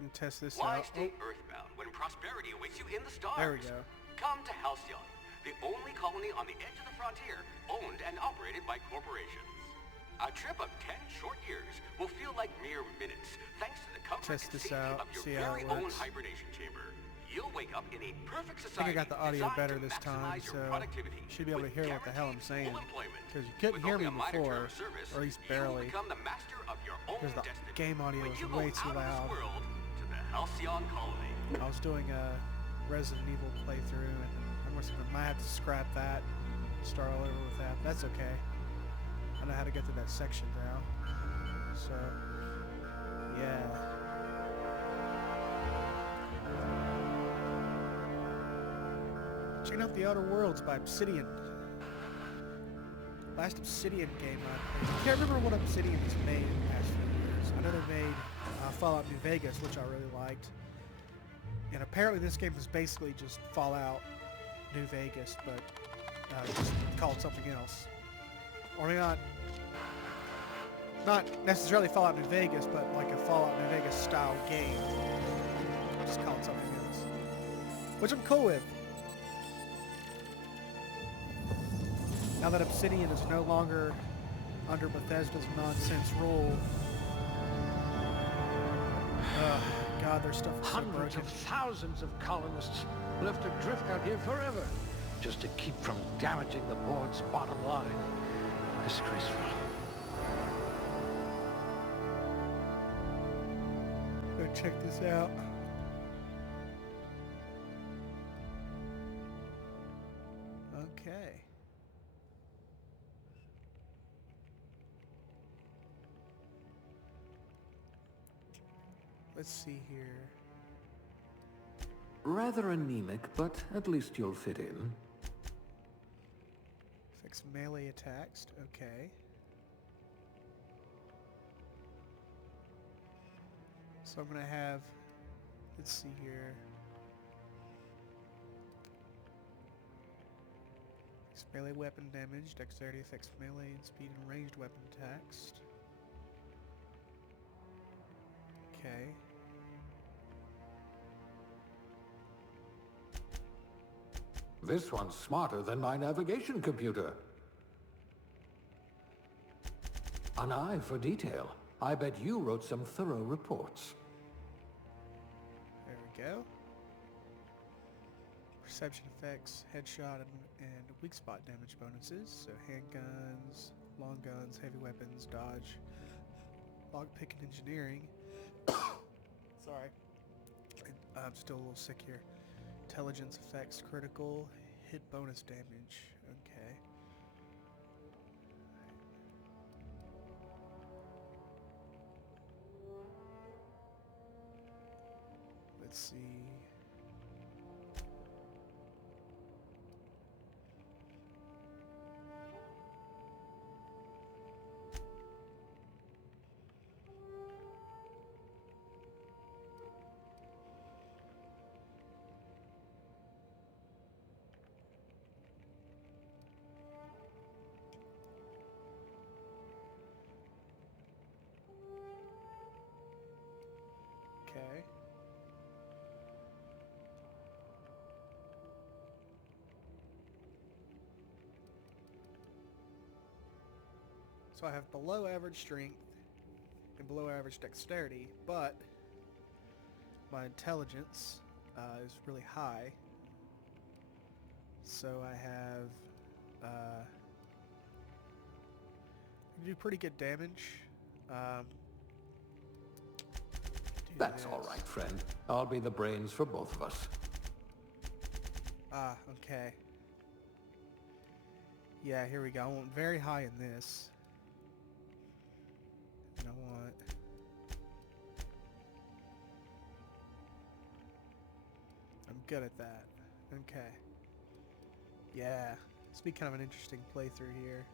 And test this Why out. stay earthbound when prosperity awaits you in the stars? There we go. Come to Halcyon, the only colony on the edge of the frontier, owned and operated by corporations. A trip of 10 short years will feel like mere minutes, thanks to the comfort Test and this safety out, of your see how very it own works. hibernation chamber. You'll wake up in a perfect I think society I got the audio designed better to this time, maximize your so productivity you should be able to with hear what the hell I'm guaranteed saying. full employment. Because you couldn't With hear only me a minor term before, of service, or at least you barely. will become the master of your own Because the destiny. game audio When is you way go too out loud. of this world to the Halcyon colony. I was doing a Resident Evil playthrough, and I'm just gonna might have to scrap that, start all over with that. That's okay. I know how to get through that section now. So, yeah. Checking out The Outer Worlds by Obsidian. Last Obsidian game I played. I can't remember what Obsidian has made in the past few years. I know they made Fallout New Vegas, which I really liked. And apparently this game is basically just Fallout New Vegas, but just called something else. Or maybe not necessarily Fallout New Vegas, but like a Fallout New Vegas style game. Just called something else. Which I'm cool with. Now that Obsidian is no longer under Bethesda's nonsense rule. God, their stuff is so Hundreds broken. of thousands of colonists left adrift out here forever, just to keep from damaging the board's bottom line. Disgraceful. Go check this out. Okay. Let's see here. Rather anemic, but at least you'll fit in. Fix melee attacks. Okay. So I'm gonna have, let's see here. Fix melee weapon damage. Dexterity affects melee and speed and ranged weapon attacks. Okay. This one's smarter than my navigation computer. An eye for detail. I bet you wrote some thorough reports. There we go. Perception effects, headshot, and weak spot damage bonuses. So handguns, long guns, heavy weapons, dodge, lockpick, and engineering. Sorry. I'm still a little sick here. Intelligence effects, critical, hit bonus damage. Okay. Let's see. Okay. So I have below average strength and below average dexterity, but my intelligence is really high. So I have I do pretty good damage. Do That's this. all right, friend. I'll be the brains for both of us. Ah, okay. Yeah, here we go. I want very high in this. And I want... I'm good at that. Okay. Yeah. This will be kind of an interesting playthrough here.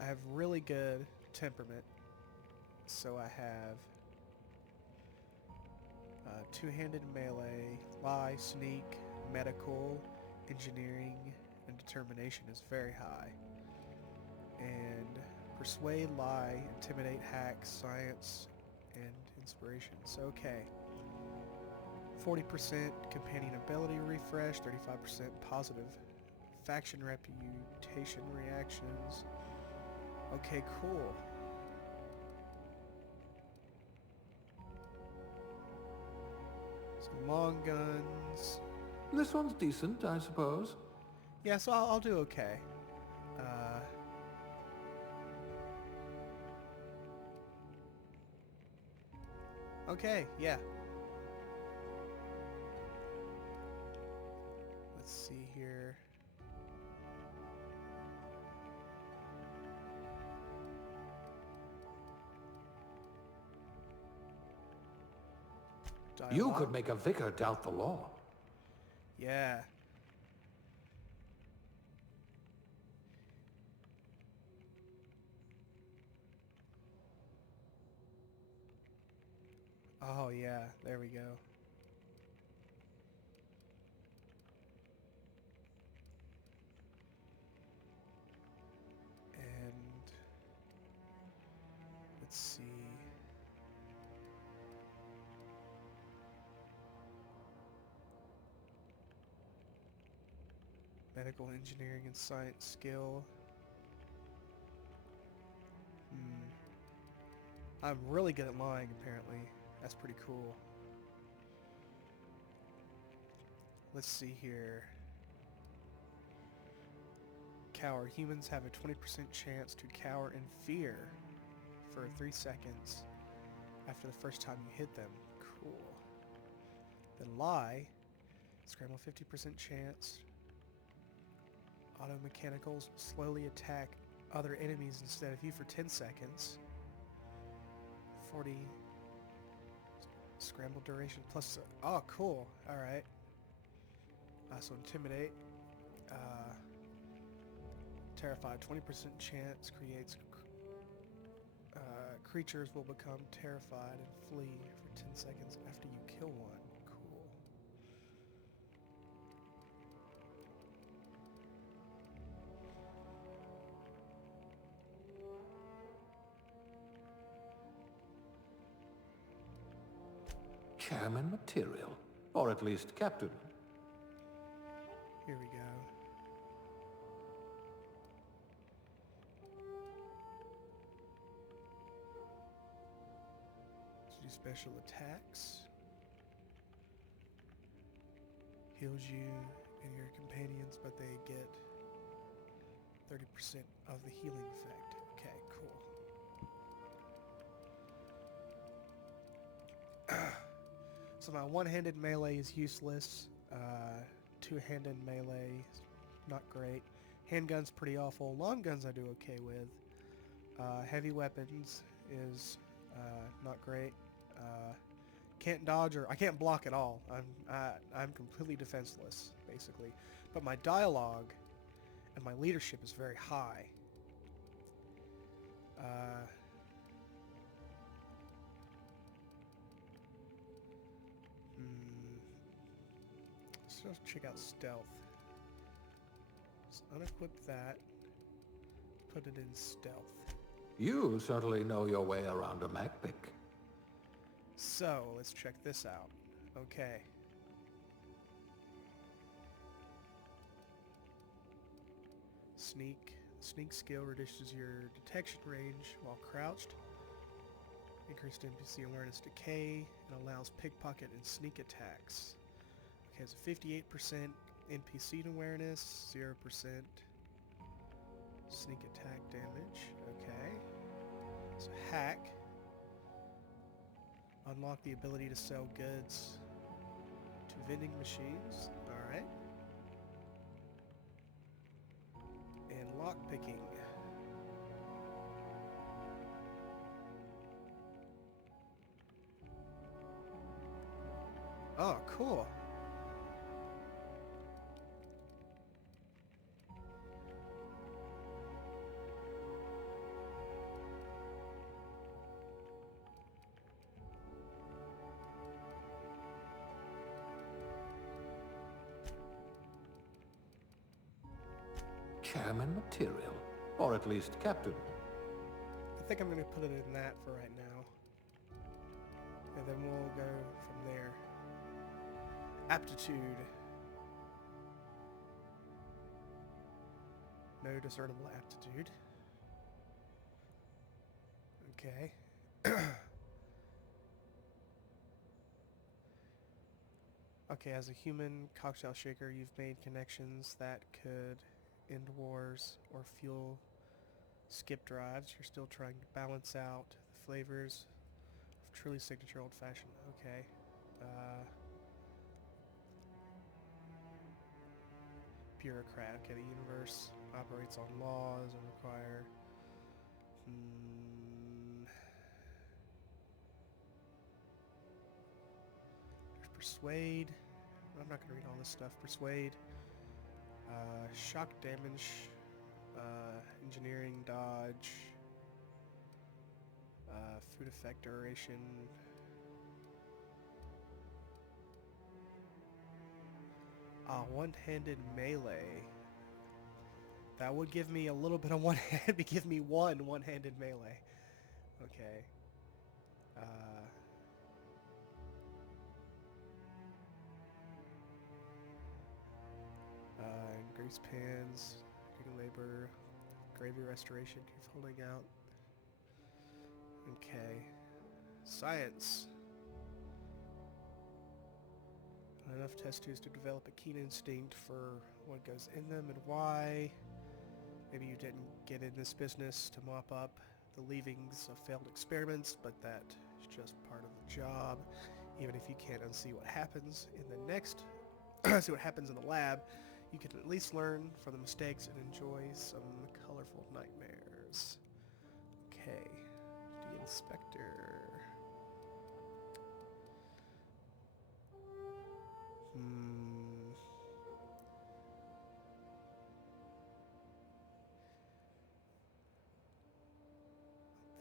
I have really good temperament. So I have two-handed melee, lie, sneak, medical, engineering, and determination is very high. And persuade, lie, intimidate, hack, science, and inspirations. Okay. 40% companion ability refresh, 35% positive faction reputation reactions. Okay, cool. Some long guns. This one's decent, I suppose. Yeah, so I'll do okay. Okay, yeah. Let's see here. You Dialogue. could make a vicar doubt the law. Yeah. Oh, yeah. There we go. And let's see. Medical engineering and science skill. I'm really good at lying, apparently. That's pretty cool. Let's see here. Cower. Humans have a 20% chance to cower in fear for 3 seconds after the first time you hit them. Cool. Then lie. Scramble 50% chance. Auto mechanicals slowly attack other enemies instead of you for 10 seconds. 40 scramble duration plus... Oh, cool. Alright. So intimidate. Terrified. 20% chance creates... creatures will become terrified and flee for 10 seconds after you kill one. Cool. Chairman material. Or at least captain. Here we go. Let's do special attacks. Heals you and your companions, but they get 30% of the healing effect. Okay, cool. So my one-handed melee is useless. Two-handed melee, not great. Handgun's pretty awful. Long guns I do okay with. Heavy weapons is not great. Can't dodge or I can't block at all. I'm completely defenseless, basically. But my dialogue and my leadership is very high. Let's check out stealth. Let's unequip that. Put it in stealth. You certainly know your way around a MacPick. So, let's check this out. Okay. Sneak. Sneak skill reduces your detection range while crouched. Increased NPC awareness decay and allows pickpocket and sneak attacks. Okay, so 58% NPC awareness, 0% sneak attack damage. Okay. So hack. Unlock the ability to sell goods to vending machines. Alright. And lockpicking. Oh, cool. chairman material. Or at least captain. I think I'm going to put it in that for right now. And then we'll go from there. Aptitude. No discernible aptitude. Okay. Okay, as a human cocktail shaker, you've made connections that could end wars or fuel skip drives. You're still trying to balance out the flavors of truly signature old-fashioned. Okay. Bureaucrat. Okay, the universe operates on laws and require... There's persuade. I'm not going to read all this stuff. Persuade. Shock damage. Engineering, dodge. Food effect duration. One-handed melee. That would give me a little bit of one-handed, give me one-handed melee. Okay. Grease pans, cooking labor, gravy restoration, keep holding out. Okay. Science. Enough test tubes to develop a keen instinct for what goes in them and why. Maybe you didn't get in this business to mop up the leavings of failed experiments, but that is just part of the job. Even if you can't unsee what happens in the next, see what happens in the lab, you can at least learn from the mistakes and enjoy some colorful nightmares. Okay, the inspector.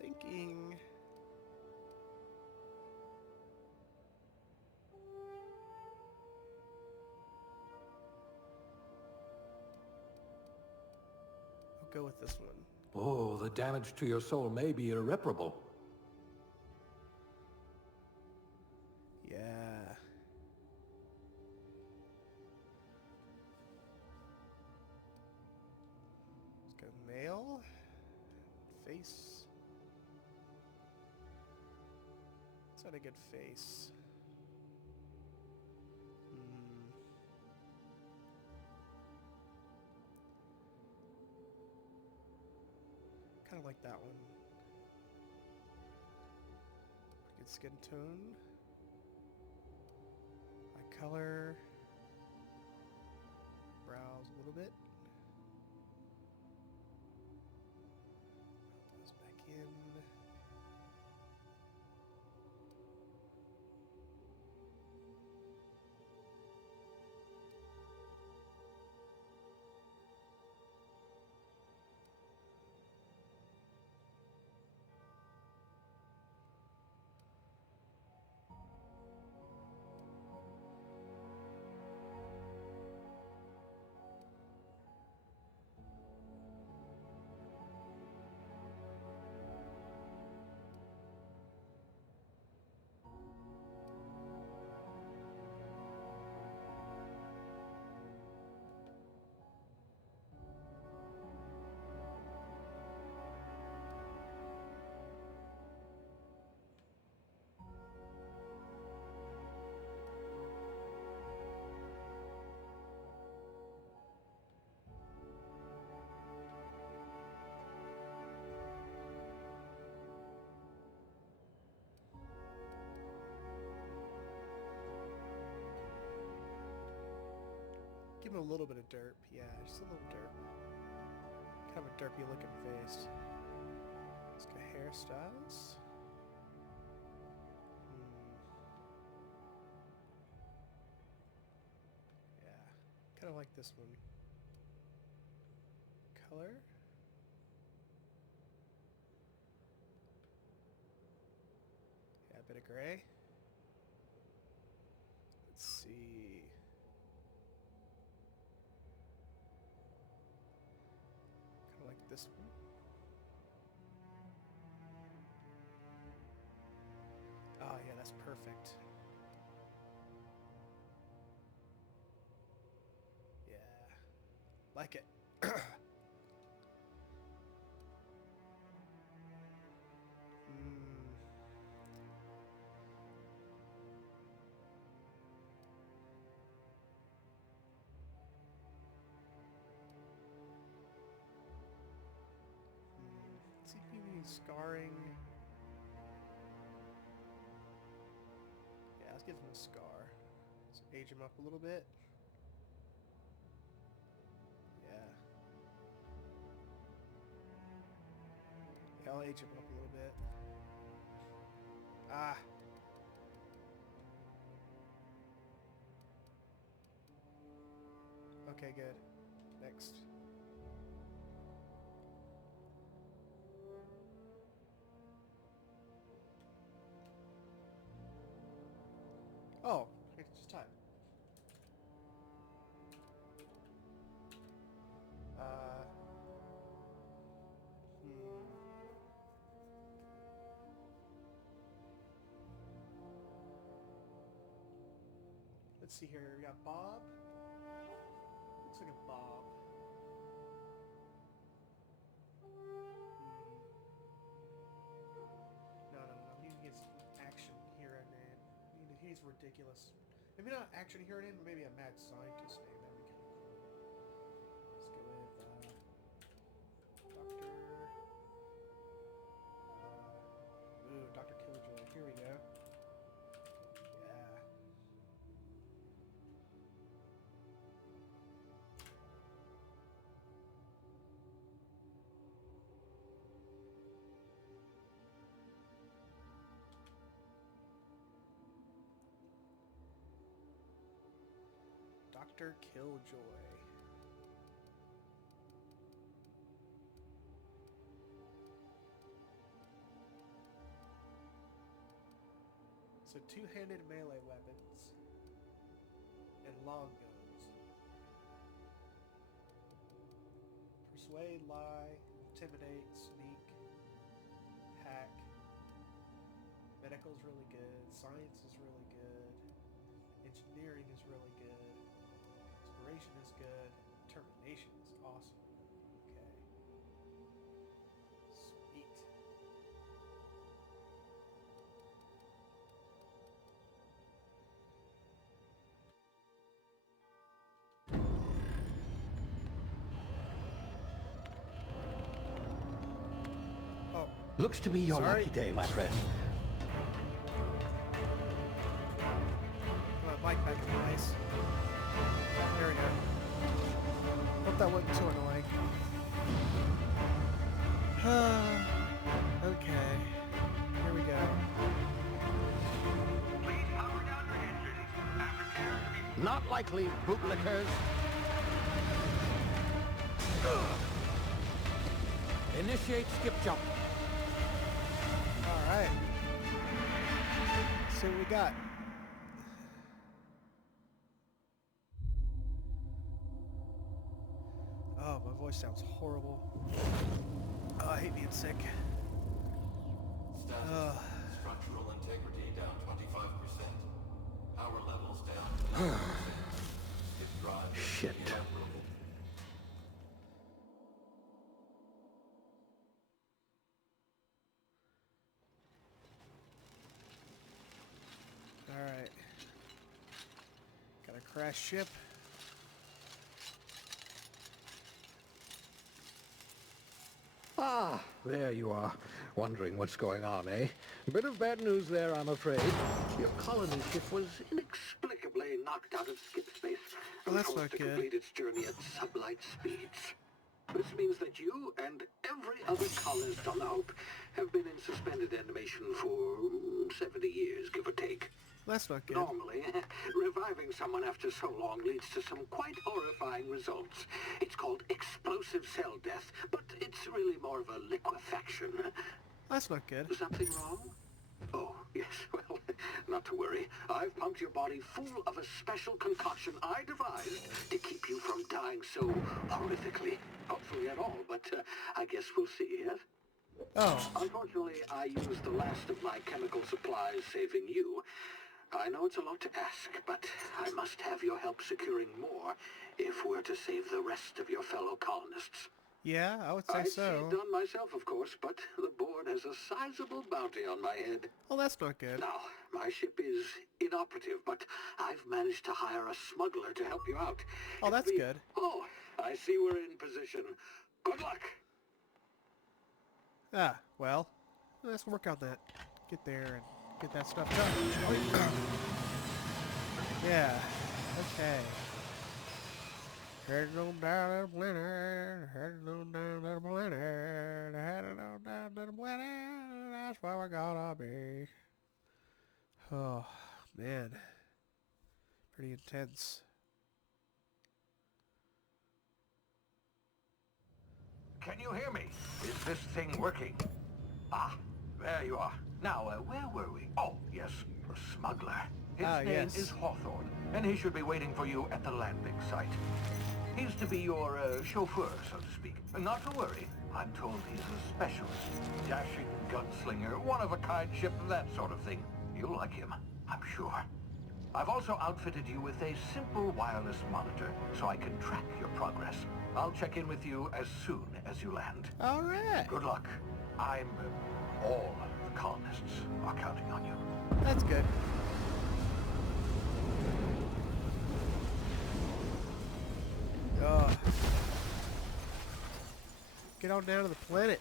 Thinking... I'll go with this one. Oh, the damage to your soul may be irreparable. Yeah. Let's go male. Face. It's not a good face. Kind of like that one. Good skin tone. Eye color. Brows a little bit. Those back in. Give him a little bit of derp. Yeah, just a little derp. Kind of a derpy looking face. Let's go hairstyles. Yeah, kind of like this one. Color. Yeah, a bit of gray. Let's see. this one. Oh yeah, that's perfect. Yeah, like it. See if you need scarring. Yeah, let's give him a scar. Let's age him up a little bit. Yeah. Yeah, I'll age him up a little bit. Ah. Okay, good. Next. Oh, I can just type. Let's see here. We got Bob. Looks like a Bob. No. He gets action hero name. He's ridiculous. Maybe not action hero name, but maybe a mad scientist name. That'd be kind of cool. Let's go with Dr. Killjoy. Here we go. Yeah. Dr. Killjoy. So two-handed melee weapons and long guns. Persuade, lie, intimidate, sneak, hack. Medical's really good. Science is really good. Engineering is really good. Inspiration is good. Determination is awesome. Okay. Sweet. Oh, Looks to be your sorry. lucky day, my friend. Mic back in place. There we go. Hope that wasn't too annoying. Okay. Here we go. Please power down your engines and prepare to be... Not likely, bootlickers. Initiate skip jump. Alright. See what we got. Oh, my voice sounds horrible. Oh, I hate being sick. Status. Structural integrity down 25%. Power levels down 11%. If drive is Shit. inoperable. Alright. Got a crash ship. Ah, there you are. Wondering what's going on, eh? Bit of bad news there, I'm afraid. Your colony ship was Inexplicably knocked out of skip space Well, and that's forced not to good. complete its journey at sublight speeds. This means that you and every other colonist on the Hope have been in suspended animation for 70 years, give or take. That's not good. Normally, reviving someone after so long leads to some quite horrifying results. It's called explosive cell death, but it's really more of a liquefaction. That's not good. Something wrong? Oh, Yes, well, not to worry. I've pumped your body full of a special concoction I devised to keep you from dying so horrifically. Hopefully at all, but I guess we'll see, yes? Oh, Unfortunately, I used the last of my chemical supplies saving you. I know it's a lot to ask, but I must have your help securing more if we're to save the rest of your fellow colonists. yeah, I would say I'd see so. it done myself, of course, but the board has a sizable bounty on my head. Well, that's not good. Now, my ship is inoperative, but I've managed to hire a smuggler to help you out. Oh, It'll that's be- good. Oh, I see we're in position. Good luck. Ah, well, let's work on that. Get there and get that stuff done. Yeah, okay. Heading on down to the planet, heading on down to the planet, heading on down to the planet, that's where we're gonna be. Oh, man. Pretty intense. Can you hear me? Is this thing working? Ah, there you are. Now, where were we? Oh, yes, the smuggler. His name yes. is Hawthorne, and he should be waiting for you at the landing site. He's to be your chauffeur, so to speak. Not to worry. I'm told he's a specialist. Dashing gunslinger, one-of-a-kind ship, that sort of thing. You'll like him, I'm sure. I've also outfitted you with a simple wireless monitor, so I can track your progress. I'll check in with you as soon as you land. All right. Good luck. All the colonists are counting on you. That's good. Oh. Get on down to the planet.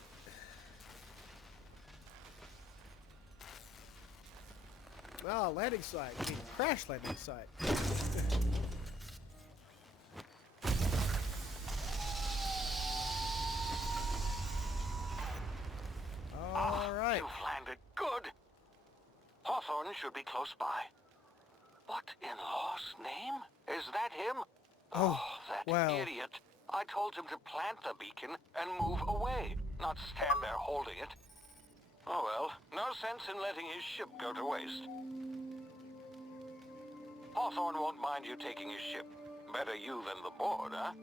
Oh, landing site. I mean, crash landing site. All right. You've landed good. Hawthorne should be close by. What in law's name? Is that him? Oh, that well. idiot. I told him to plant the beacon and move away, not stand there holding it. Oh well, no sense in letting his ship go to waste. Hawthorne won't mind you taking his ship. Better you than the board, huh?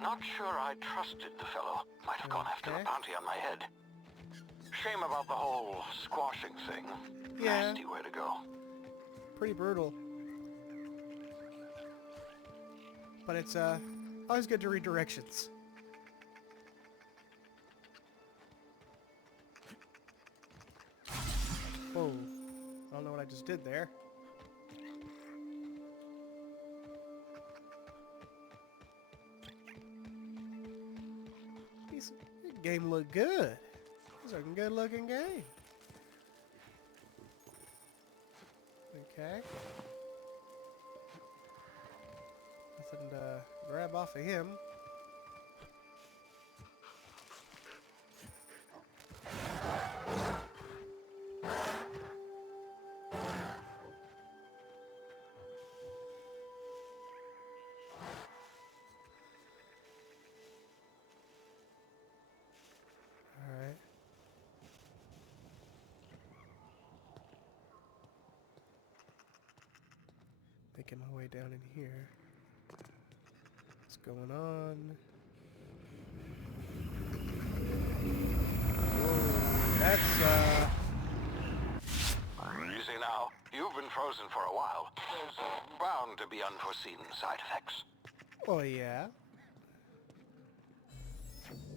Not sure I trusted the fellow. Might have gone after Okay. the bounty on my head. Shame about the whole squashing thing. Yeah. Nasty way to go. Pretty brutal. But it's always good to read directions. Oh, I don't know what I just did there. This game looked good. It's a good looking game. Okay. Nothing to grab off of him. Alright. Making my way down in here. What's going on? Whoa, that's Easy now. You've been frozen for a while. There's bound to be unforeseen side effects. oh yeah.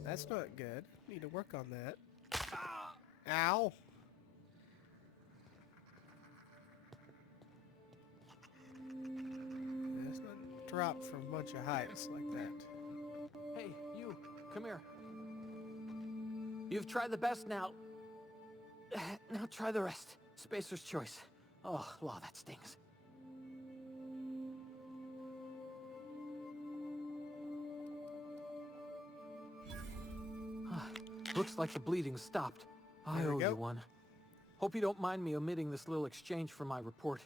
That's not good. Need to work on that. Ow. Let's not drop from a bunch of heights like that. Hey, you, come here. You've tried the best now. Now try the rest. Spacer's choice. Oh, law, that stings. Looks like the bleeding stopped. I There we owe go. you one. Hope you don't mind me omitting this little exchange from my report.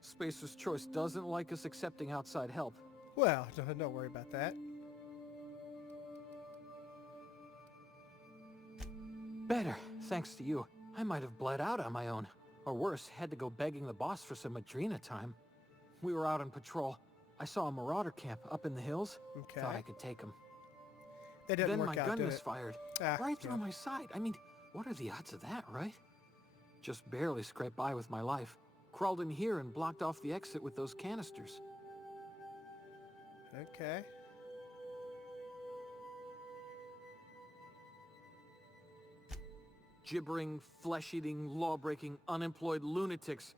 Spacer's choice doesn't like us accepting outside help. Well, don't worry about that. Better, thanks to you. I might have bled out on my own. Or worse, had to go begging the boss for some Adrena time. We were out on patrol. I saw a marauder camp up in the hills. Okay. Thought I could take him. It didn't Then work my out, gun did it? misfired. Ah, Right through yeah. my side. I mean, what are the odds of that, right? Just barely scraped by with my life. Crawled in here and blocked off the exit with those canisters. Okay. Gibbering, flesh-eating, law-breaking, unemployed lunatics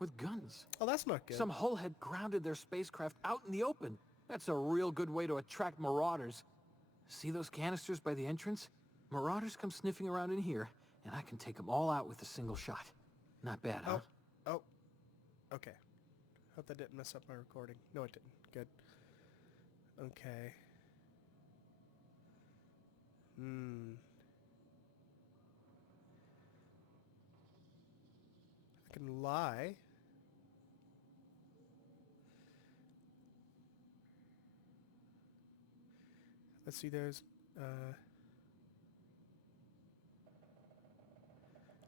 with guns. Oh, that's not good. Some hullhead grounded their spacecraft out in the open. That's a real good way to attract marauders. See those canisters by the entrance? Marauders come sniffing around in here, and I can take them all out with a single shot. Not bad, huh? Oh. Okay. Hope that didn't mess up my recording. No, it didn't. Good. Okay. I can lie. Let's see those.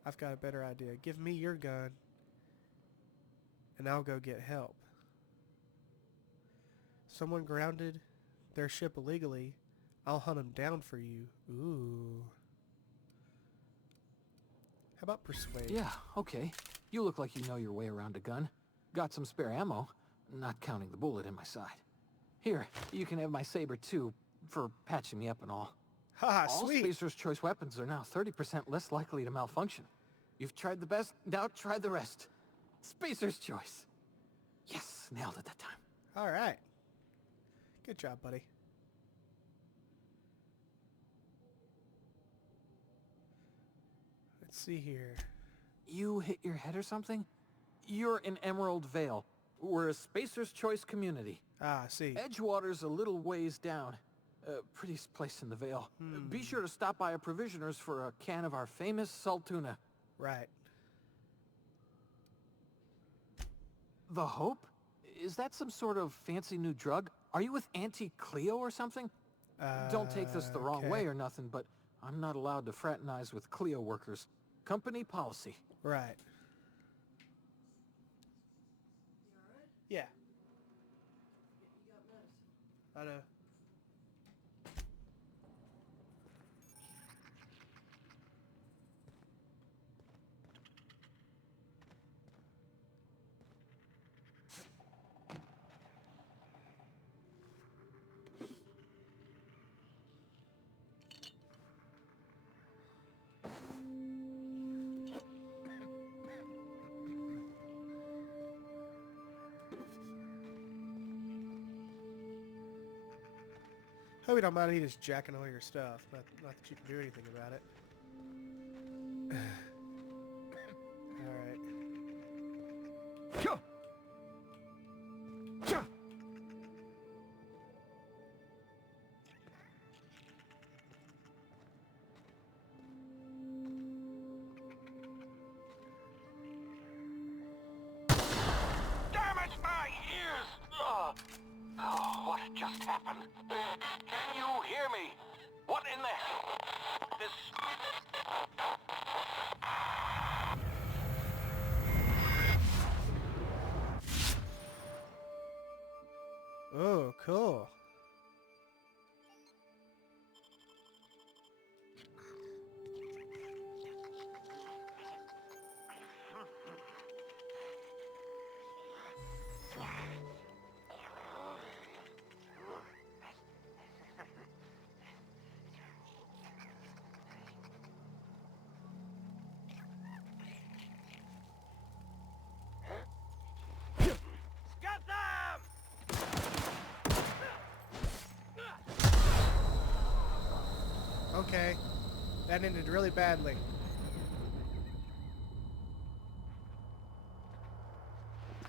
I've got a better idea. Give me your gun, and I'll go get help. Someone grounded their ship illegally. I'll hunt them down for you. Ooh. How about persuade? Yeah, okay. You look like you know your way around a gun. Got some spare ammo, not counting the bullet in my side. Here, you can have my saber too, for patching me up and all. Haha, All sweet. Spacer's Choice weapons are now 30% less likely to malfunction. You've tried the best, now try the rest. Spacer's Choice. Yes, nailed it that time. All right. Good job, buddy. Let's see here. You hit your head or something? You're in Emerald Vale. We're a Spacer's Choice community. Ah, I see. Edgewater's a little ways down. Prettiest place in the Vale. Be sure to stop by a provisioner's for a can of our famous salt tuna. Right. The Hope? Is that some sort of fancy new drug? Are you with Auntie Cleo or something? Don't take this the wrong okay. way or nothing, but I'm not allowed to fraternize with Cleo workers. Company policy. Right. Yeah. I know. Hope you don't mind me just jacking all your stuff. Not that you can do anything about it. Alright. Damn it, my ears! Oh, what just happened? Can you hear me? What in the hell? This... Oh, cool. Got them! Okay. That ended really badly.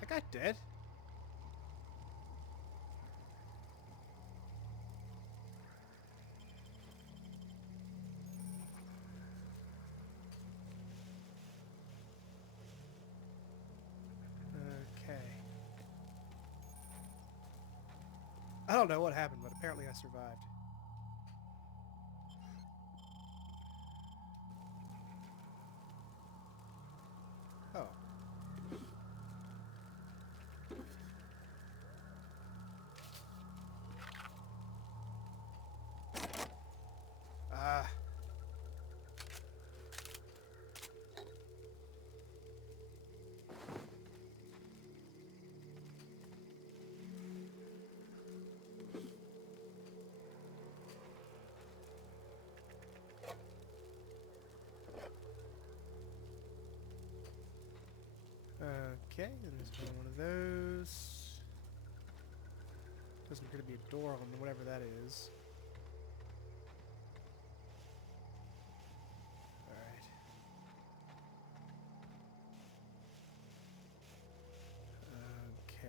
That guy dead? Okay. I don't know what happened, but apparently I survived. Oh. Okay, there's one of those. Doesn't appear to be a door on whatever that is. Alright. Okay.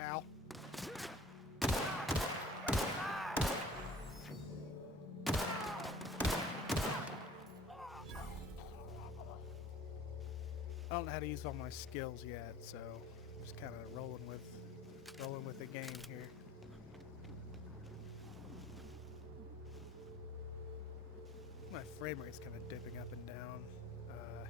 Ow. I don't know how to use all my skills yet, so I'm just kind of rolling with the game here. My frame rate's kind of dipping up and down. What's that?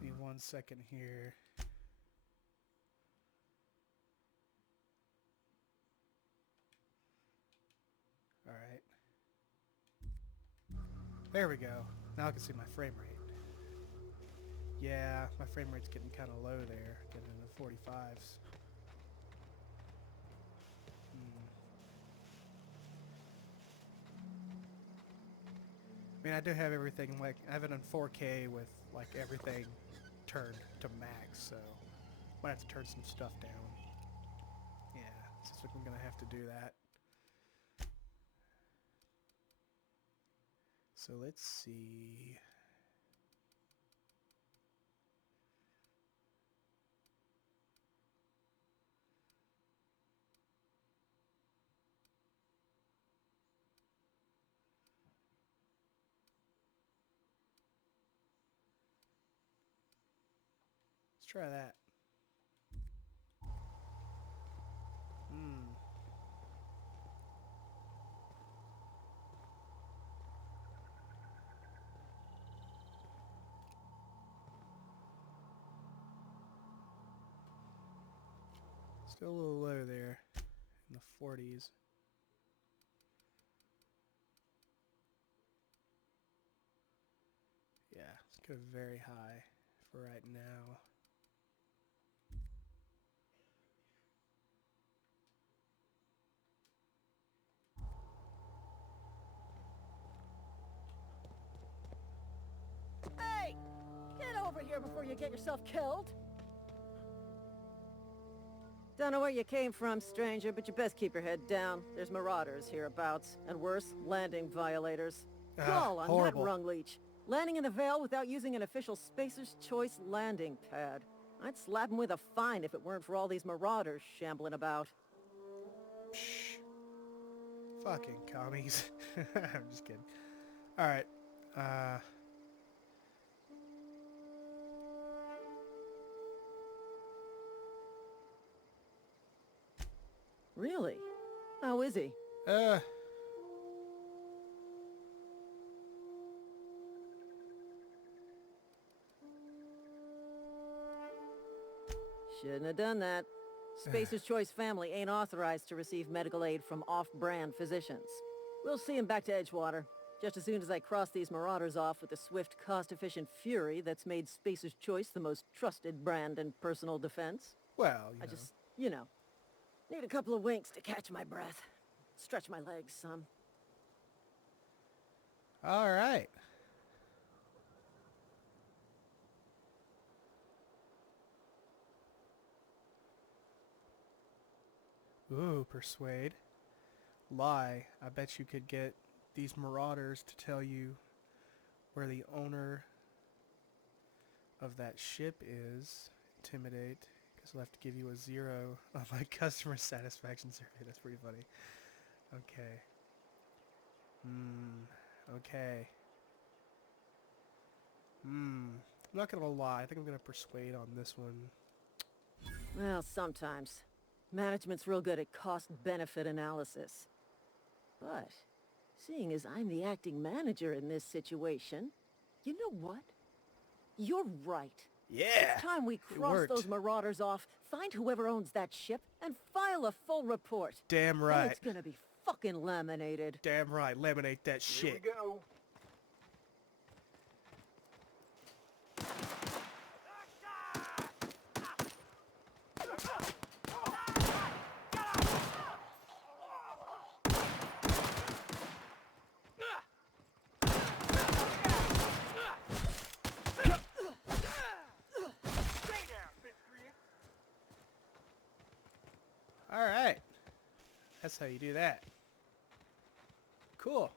Give me 1 second here. Alright. There we go. Now I can see my frame rate. Yeah, my frame rate's getting kind of low there. Getting into 45s. I mean, I do have everything, like, I have it in 4K with, like, everything turned to max, so might have to turn some stuff down. Yeah, since I'm gonna have to do that. So let's see. Let's try that. Still a little low there in the 40s. Yeah, let's go very high for right now. Hey! Get over here before you get yourself killed! Don't know where you came from, stranger, but you best keep your head down. There's marauders hereabouts, and worse, landing violators. Call on Horrible. that rung leech. Landing in the Vale without using an official Spacer's Choice landing pad. I'd slap him with a fine if it weren't for all these marauders shambling about. Shh. Fucking commies. I'm just kidding. Alright. Really? How is he? Shouldn't have done that. Spacer's Choice family ain't authorized to receive medical aid from off-brand physicians. We'll see him back to Edgewater, just as soon as I cross these marauders off with the swift, cost-efficient fury that's made Spacer's Choice the most trusted brand in personal defense. Well, I just, you know, need a couple of winks to catch my breath. Stretch my legs some. Alright. Ooh, persuade. Lie. I bet you could get these marauders to tell you where the owner of that ship is. Intimidate. Because I'll have to give you a 0 on my customer satisfaction survey. That's pretty funny. Okay. Okay. I'm not gonna lie. I think I'm gonna persuade on this one. Well, sometimes. Management's real good at cost-benefit analysis. But, seeing as I'm the acting manager in this situation, you know what? You're right. Yeah! It's time we it cross worked. those marauders off, find whoever owns that ship, and file a full report. Damn Then right. it's gonna be fucking laminated. Damn right. Laminate that Here shit. we go. Alright. That's how you do that. Cool.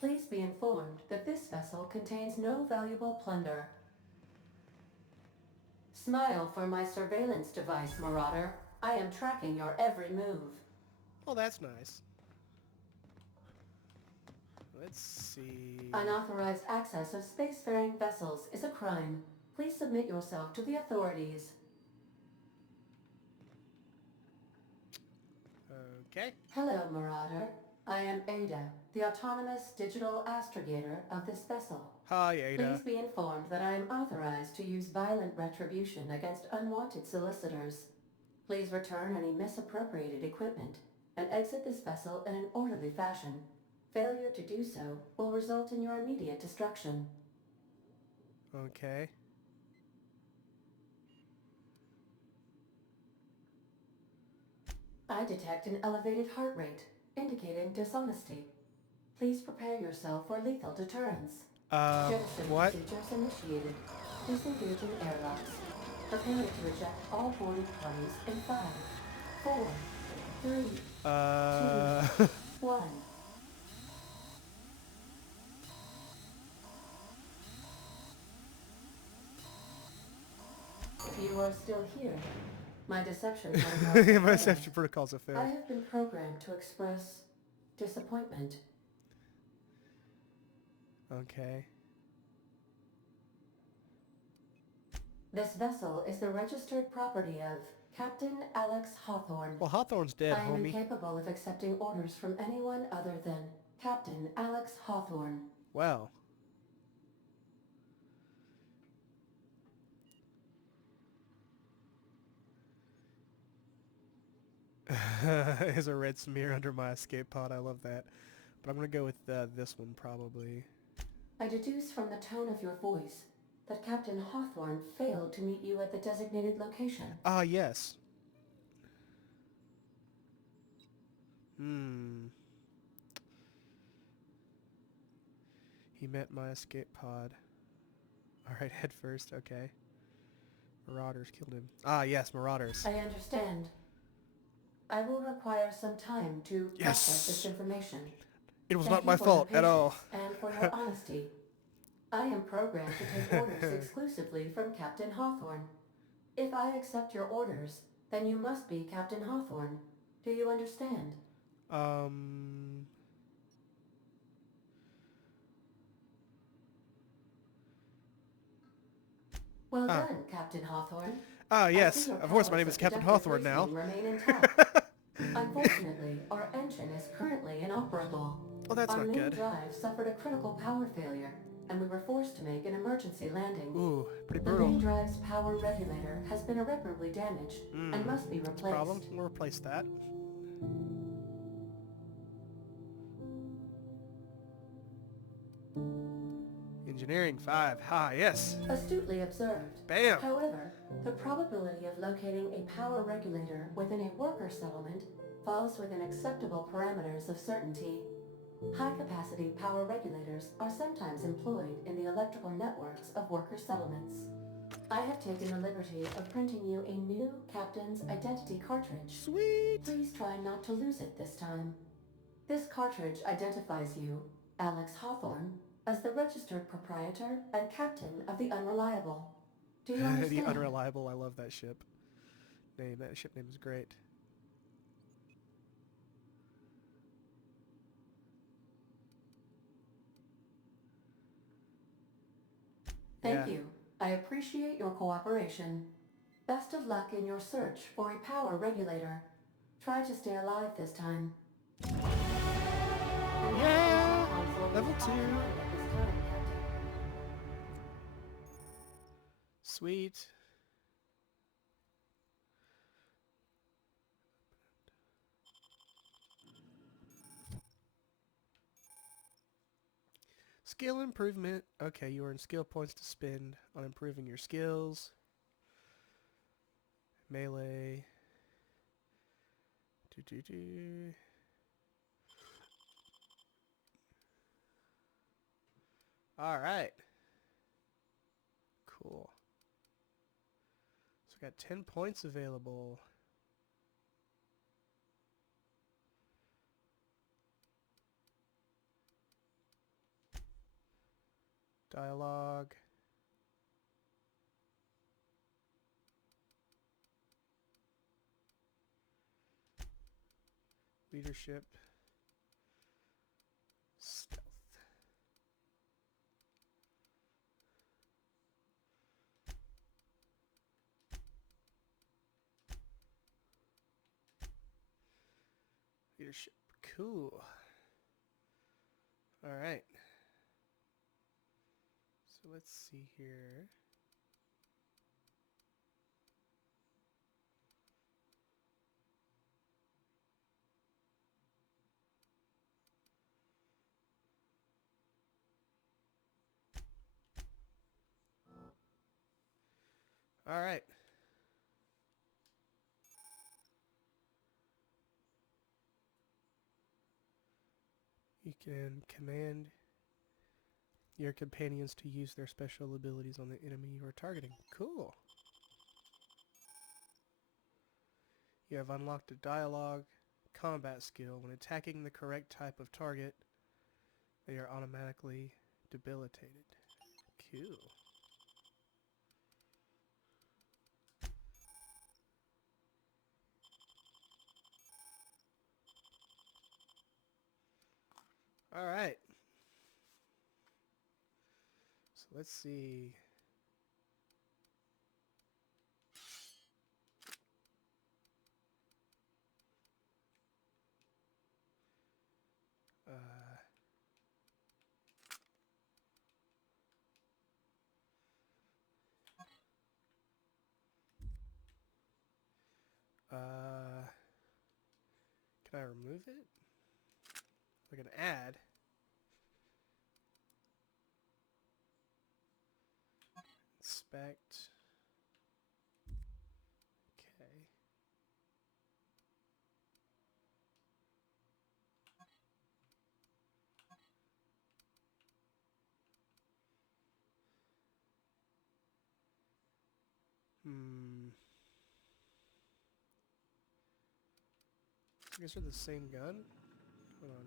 Please be informed that this vessel contains no valuable plunder. Smile for my surveillance device, Marauder. I am tracking your every move. Well, that's nice. Let's see. Unauthorized access of spacefaring vessels is a crime. Please submit yourself to the authorities. Okay. Hello, Marauder. I am Ada, the autonomous digital astrogator of this vessel. Hi, Ada. Please be informed that I am authorized to use violent retribution against unwanted solicitors. Please return any misappropriated equipment and exit this vessel in an orderly fashion. Failure to do so will result in your immediate destruction. Okay. I detect an elevated heart rate, indicating dishonesty. Please prepare yourself for lethal deterrence. Jettison what? procedures initiated. Disengage in airlocks. Prepare to eject all boarding parties in 5, 4, 3, 2, 1. If you are still here, my deception protocol My deception protocols have I failed. have been programmed to express disappointment. Okay. This vessel is the registered property of Captain Alex Hawthorne. Well, Hawthorne's dead, I am homie. incapable of accepting orders from anyone other than Captain Alex Hawthorne. Well. There's a red smear under my escape pod. I love that. But I'm going to go with this one, probably. I deduce from the tone of your voice that Captain Hawthorne failed to meet you at the designated location. Ah, yes. He met my escape pod. Alright, head first. Okay. Marauders killed him. Ah, yes, marauders. I understand. I will require some time to process this information. It was Thank not you my for fault your at all. patience and for your honesty. I am programmed to take orders exclusively from Captain Hawthorne. If I accept your orders, then you must be Captain Hawthorne. Do you understand? Well done, Captain Hawthorne. Ah, I yes. see your Of course, my powers name is of Captain deductive Hawthorne now. reasoning remain intact. Unfortunately, our engine is currently inoperable. Well, that's Our not main good. drive suffered a critical power failure, and we were forced to make an emergency landing. Ooh, pretty The main brutal. drive's power regulator has been irreparably damaged and must be replaced. Problem? We'll replace that. Engineering 5. Ha, yes. Astutely observed. Bam. However, the probability of locating a power regulator within a worker settlement falls within acceptable parameters of certainty. High-capacity power regulators are sometimes employed in the electrical networks of worker settlements. I have taken the liberty of printing you a new Captain's Identity cartridge. Sweet! Please try not to lose it this time. This cartridge identifies you, Alex Hawthorne, as the registered proprietor and captain of the Unreliable. Do you understand? The Unreliable, I love that ship name. That ship name is great. Thank you. I appreciate your cooperation. Best of luck in your search for a power regulator. Try to stay alive this time. Yeah! Level 2. Sweet. Skill improvement. Okay, you earn skill points to spend on improving your skills. Melee. Alright. Cool. So I got 10 points available. Dialogue. Leadership. Stealth. Leadership. Cool. Alright. So let's see here. Alright. You can command your companions to use their special abilities on the enemy you are targeting. Cool. You have unlocked a dialogue combat skill. When attacking the correct type of target, they are automatically debilitated. Cool. Alright. So let's see. Can I remove it? Like an ad? Inspect. Okay. I guess they're the same gun? Hold on.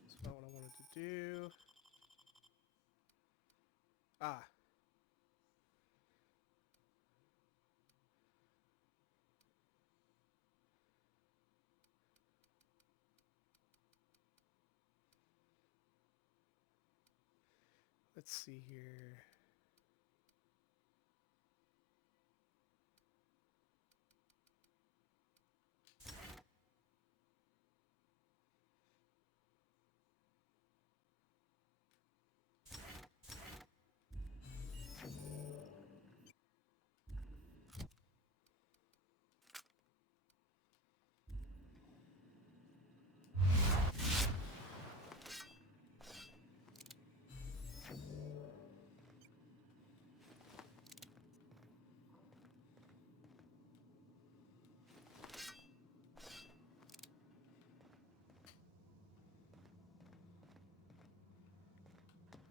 That's not what I wanted to do. Ah. Let's see here.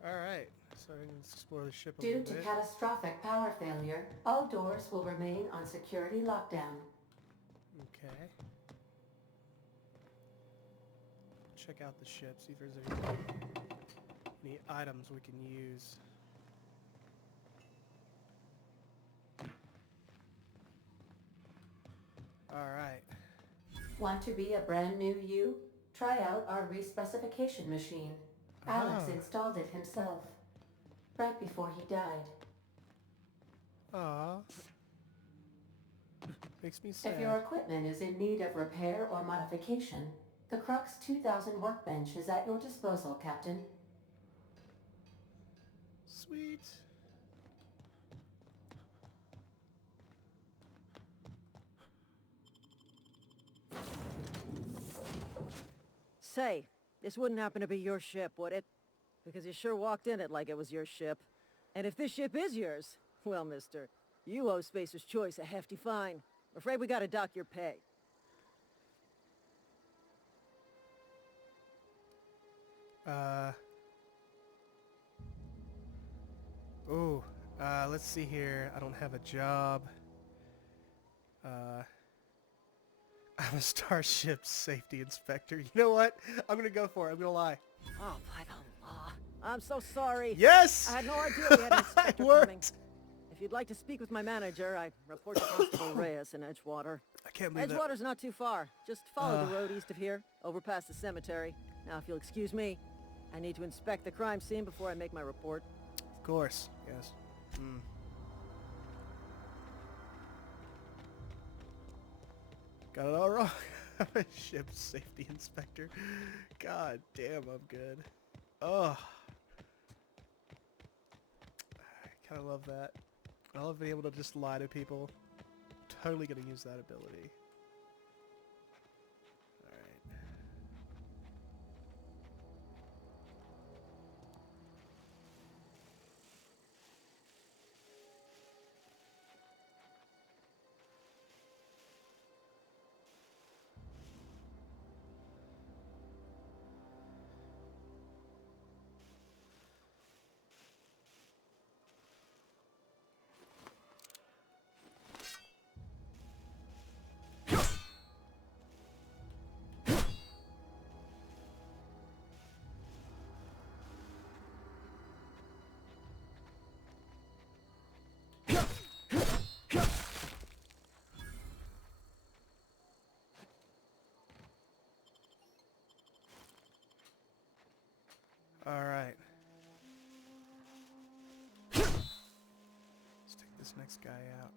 Alright, so I can explore the ship a Due little to bit. catastrophic power failure, all doors will remain on security lockdown. Okay. Check out the ship, see if there's any items we can use. Alright. Want to be a brand new you? Try out our respecification machine. Alex Oh. installed it himself, right before he died. Aw. Makes me sad. If your equipment is in need of repair or modification, the Crux 2000 workbench is at your disposal, Captain. Sweet. Say, this wouldn't happen to be your ship, would it? Because you sure walked in it like it was your ship. And if this ship is yours, well, mister, you owe Spacer's Choice a hefty fine. I'm afraid we gotta dock your pay. Ooh. Let's see here. I don't have a job. I'm a Starship Safety Inspector. You know what? I'm gonna go for it. I'm gonna lie. Oh, by the law. I'm so sorry. Yes! I had no idea we had an inspector It coming. worked! If you'd like to speak with my manager, I report to Constable Reyes in Edgewater. I can't believe that. Edgewater's not too far. Just follow the road east of here, over past the cemetery. Now, if you'll excuse me, I need to inspect the crime scene before I make my report. Of course. Yes. Got it all wrong. I'm a ship safety inspector. God damn, I'm good. Oh. I kind of love that. I love being able to just lie to people. Totally gonna use that ability. Alright. Alright. Let's take this next guy out.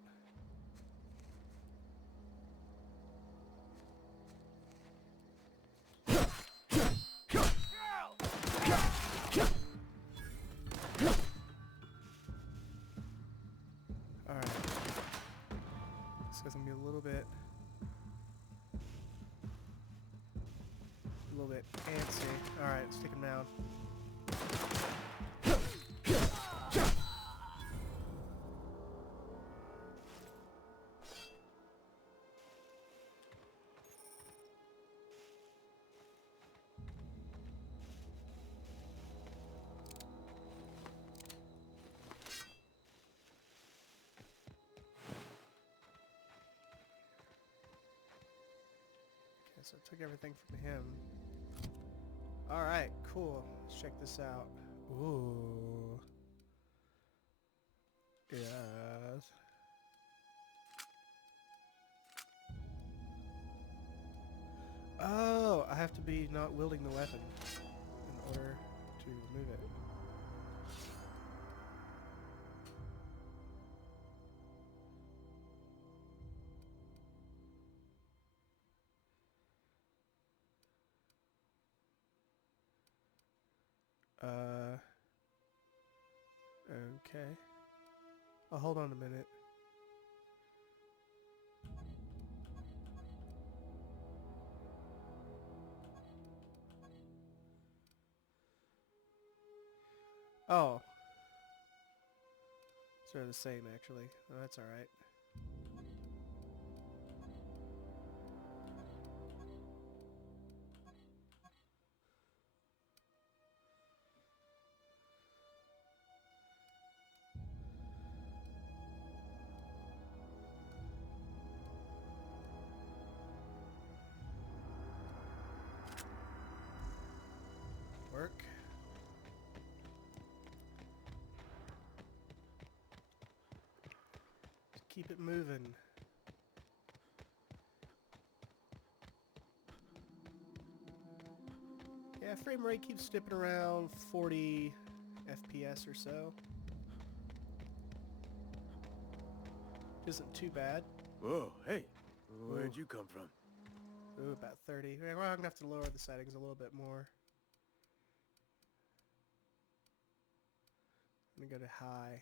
Alright. This guy's gonna be a little bit antsy. Alright, let's take him down. Okay, so I took everything from him. Alright, cool. Let's check this out. Ooh. Yes. Oh, I have to be not wielding the weapon in order to remove it. Okay. Oh, hold on a minute. Oh. Sort of the same, actually. Oh, that's alright. work. Just keep it moving. Yeah, frame rate keeps dipping around 40 FPS or so. Isn't too bad. Whoa, hey. Where'd Ooh. you come from? Ooh, about 30. Well, I'm gonna have to lower the settings a little bit more. I'm gonna go to high.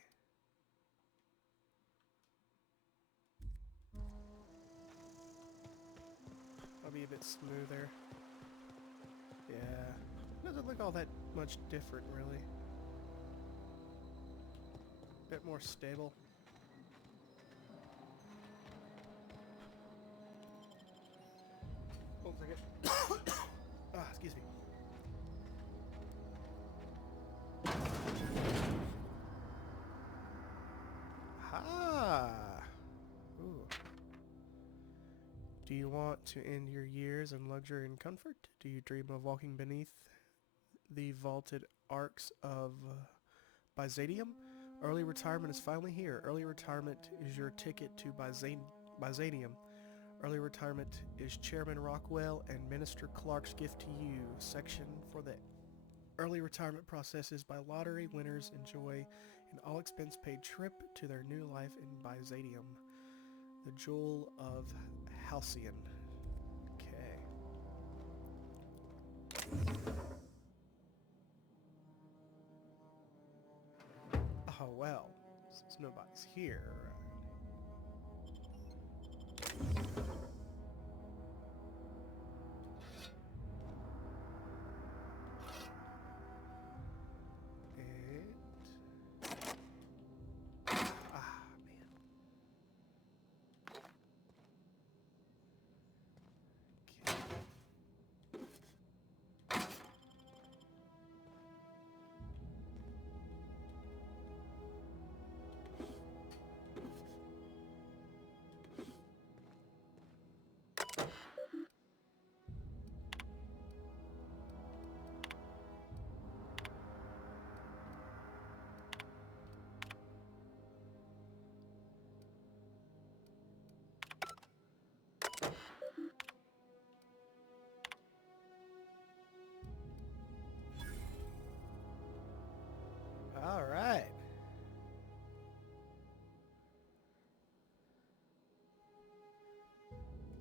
I'll be a bit smoother. Yeah. Doesn't look all that much different, really. Bit more stable. One second. Ah, excuse me. Ha! Ooh. Do you want to end your years in luxury and comfort? Do you dream of walking beneath the vaulted arcs of Byzantium? Early retirement is finally here. Early retirement is your ticket to Byzantium. Early retirement is Chairman Rockwell and Minister Clark's gift to you. Section for the early retirement process is by lottery. Winners enjoy an all-expense-paid trip to their new life in Byzantium, the Jewel of Halcyon. Okay. Oh well, since nobody's here. All right.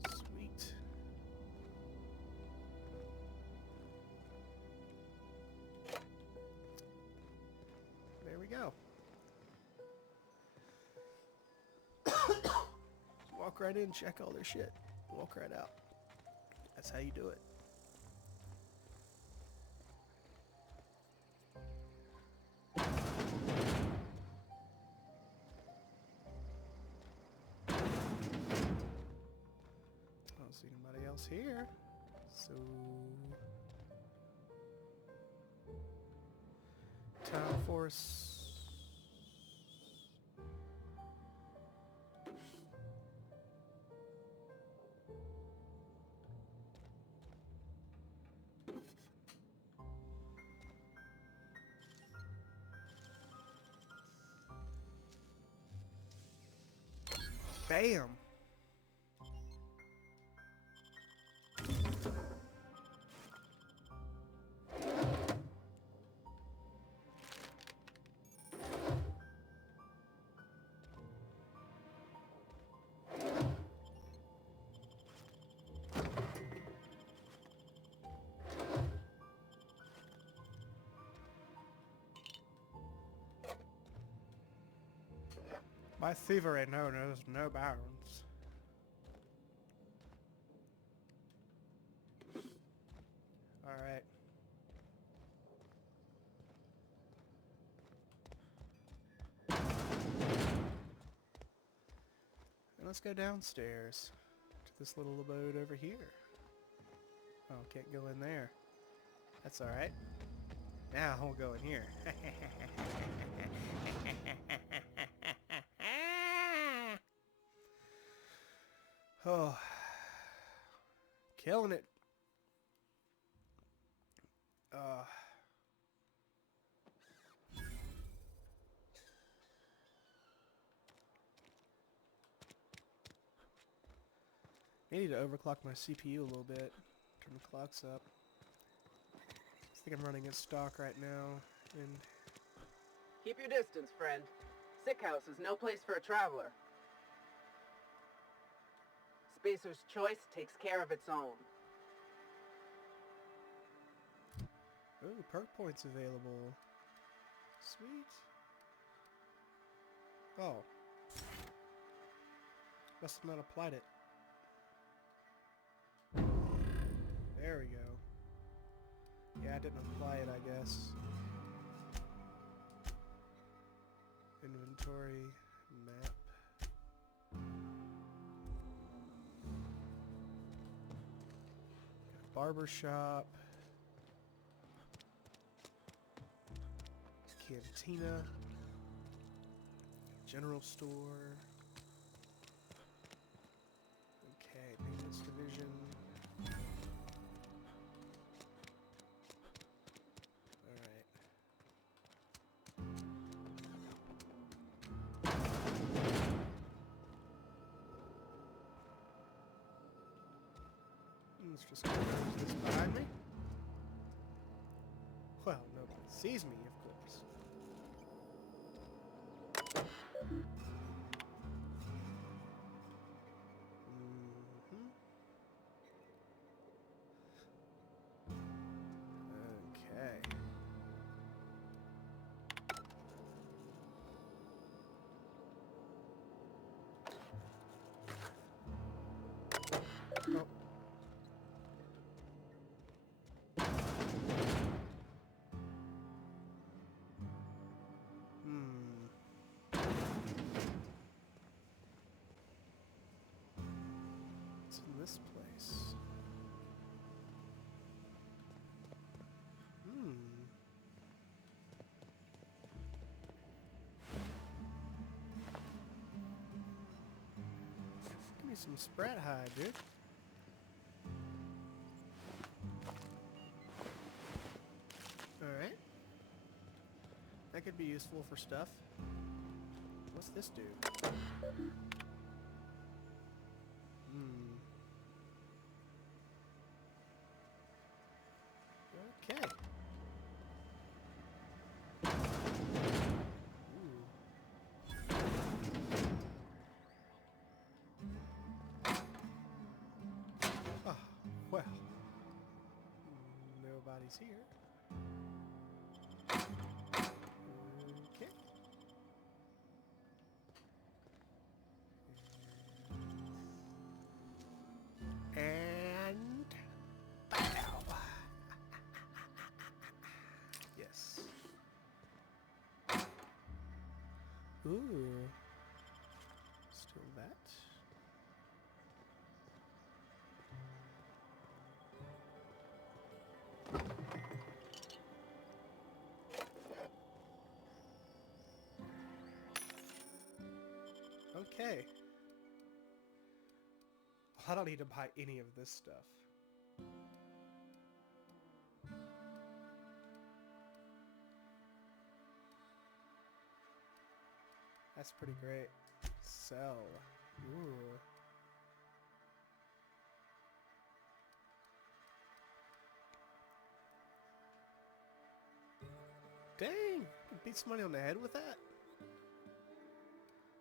Sweet. There we go. Walk right in, check all their shit. Walk right out. That's how you do it. I don't see anybody else here. So... Time Force... Bam! My thievery knows no bounds. Alright. And let's go downstairs to this little abode over here. Oh, can't go in there. That's alright. Now we'll go in here. Oh, killing it. I need to overclock my CPU a little bit. Turn the clocks up. I think I'm running at stock right now, and Keep your distance, friend. Sick House is no place for a traveler. Spacer's Choice takes care of its own. ooh, perk points available. Sweet. Oh. Must have not applied it. There we go. Yeah, I didn't apply it, I guess. Inventory, map. Got a barber shop. Cantina. General store. Okay, maintenance division. Alright. Let's just close this behind me. Well, nobody sees me, of course. Okay. Oh. What's in this place? Give me some sprat hide, dude. Alright. That could be useful for stuff. What's this do? Okay. Ooh. Oh, well. Nobody's here. Okay. And bow. Yes. Ooh. Still that. Okay. I don't need to buy any of this stuff. That's pretty great. Sell. Ooh. Dang! Could beat somebody on the head with that.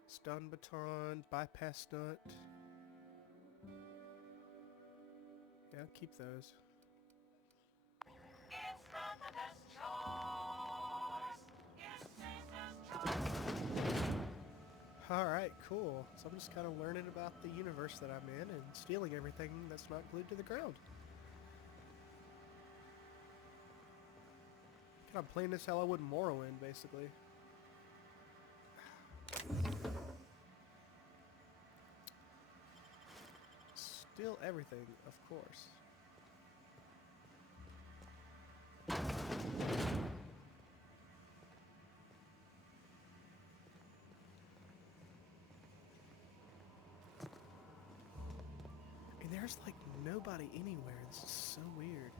Stun baton, bypass stunt. Yeah, I'll keep those. Alright, cool. So I'm just kind of learning about the universe that I'm in and stealing everything that's not glued to the ground. I'm playing this how I would Morrowind, basically. Steal everything, of course. And there's like nobody anywhere. This is so weird.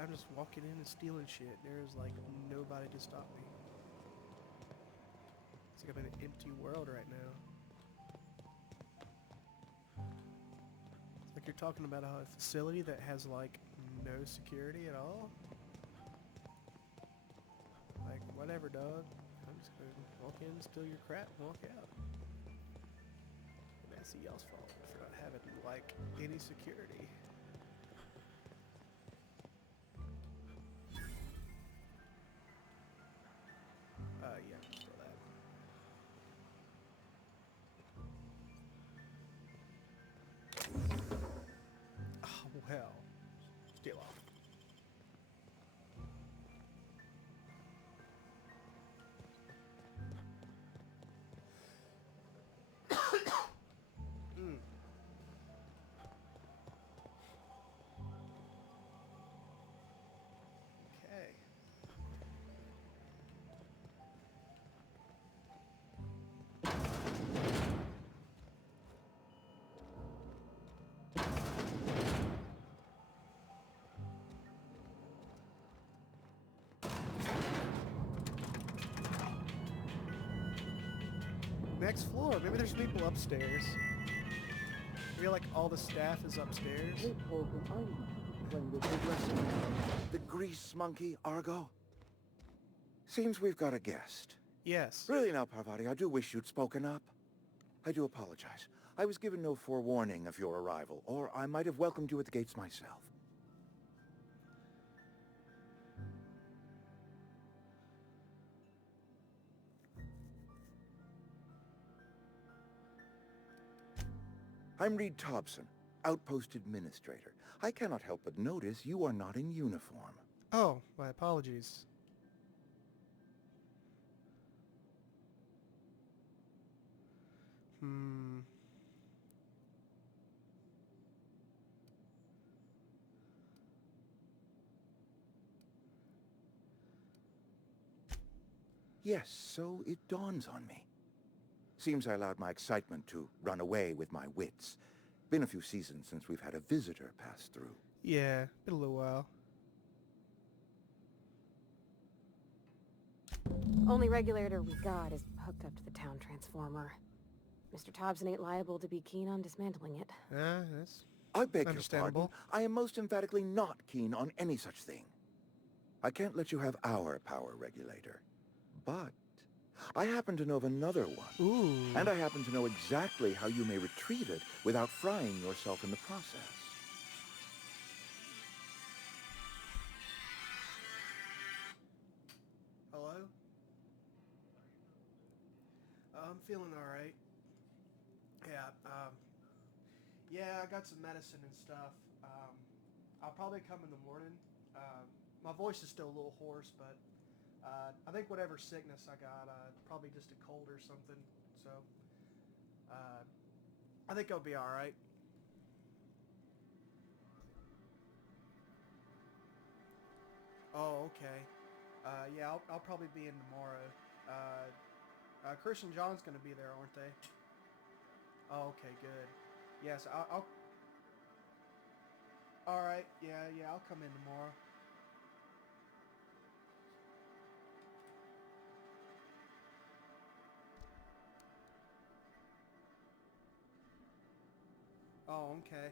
I'm just walking in and stealing shit. There's like nobody to stop me. It's like I'm in an empty world right now. It's like you're talking about a facility that has like no security at all. Like, whatever, dog. I'm just gonna walk in, steal your crap, and walk out. And that's y'all's fault for not having like any security. Yeah, steal that. Oh, well. Steal off. Mm. Okay. Next floor. Maybe there's people upstairs. Maybe like all the staff is upstairs. Hey, Colton, are you playing the big lesson? The grease monkey, Argo? Seems we've got a guest. Yes. Really now, Parvati, I do wish you'd spoken up. I do apologize. I was given no forewarning of your arrival, or I might have welcomed you at the gates myself. I'm Reed Thompson, Outpost Administrator. I cannot help but notice you are not in uniform. Oh, my apologies. Yes, so it dawns on me. Seems I allowed my excitement to run away with my wits. Been a few seasons since we've had a visitor pass through. Yeah, been a little while. Only regulator we got is hooked up to the town transformer. Mr. Thompson ain't liable to be keen on dismantling it. That's I beg your understandable. pardon. I am most emphatically not keen on any such thing. I can't let you have our power regulator. But I happen to know of another one. Ooh. And I happen to know exactly how you may retrieve it without frying yourself in the process. Hello? I'm feeling alright. Yeah, I got some medicine and stuff. I'll probably come in the morning. My voice is still a little hoarse, but I think whatever sickness I got, probably just a cold or something. So, I think I'll be alright. Oh, okay. Yeah, I'll probably be in tomorrow. Chris and John's gonna be there, aren't they? Oh, okay, good. Yes, I'll... Alright, yeah, I'll come in tomorrow. Oh, okay.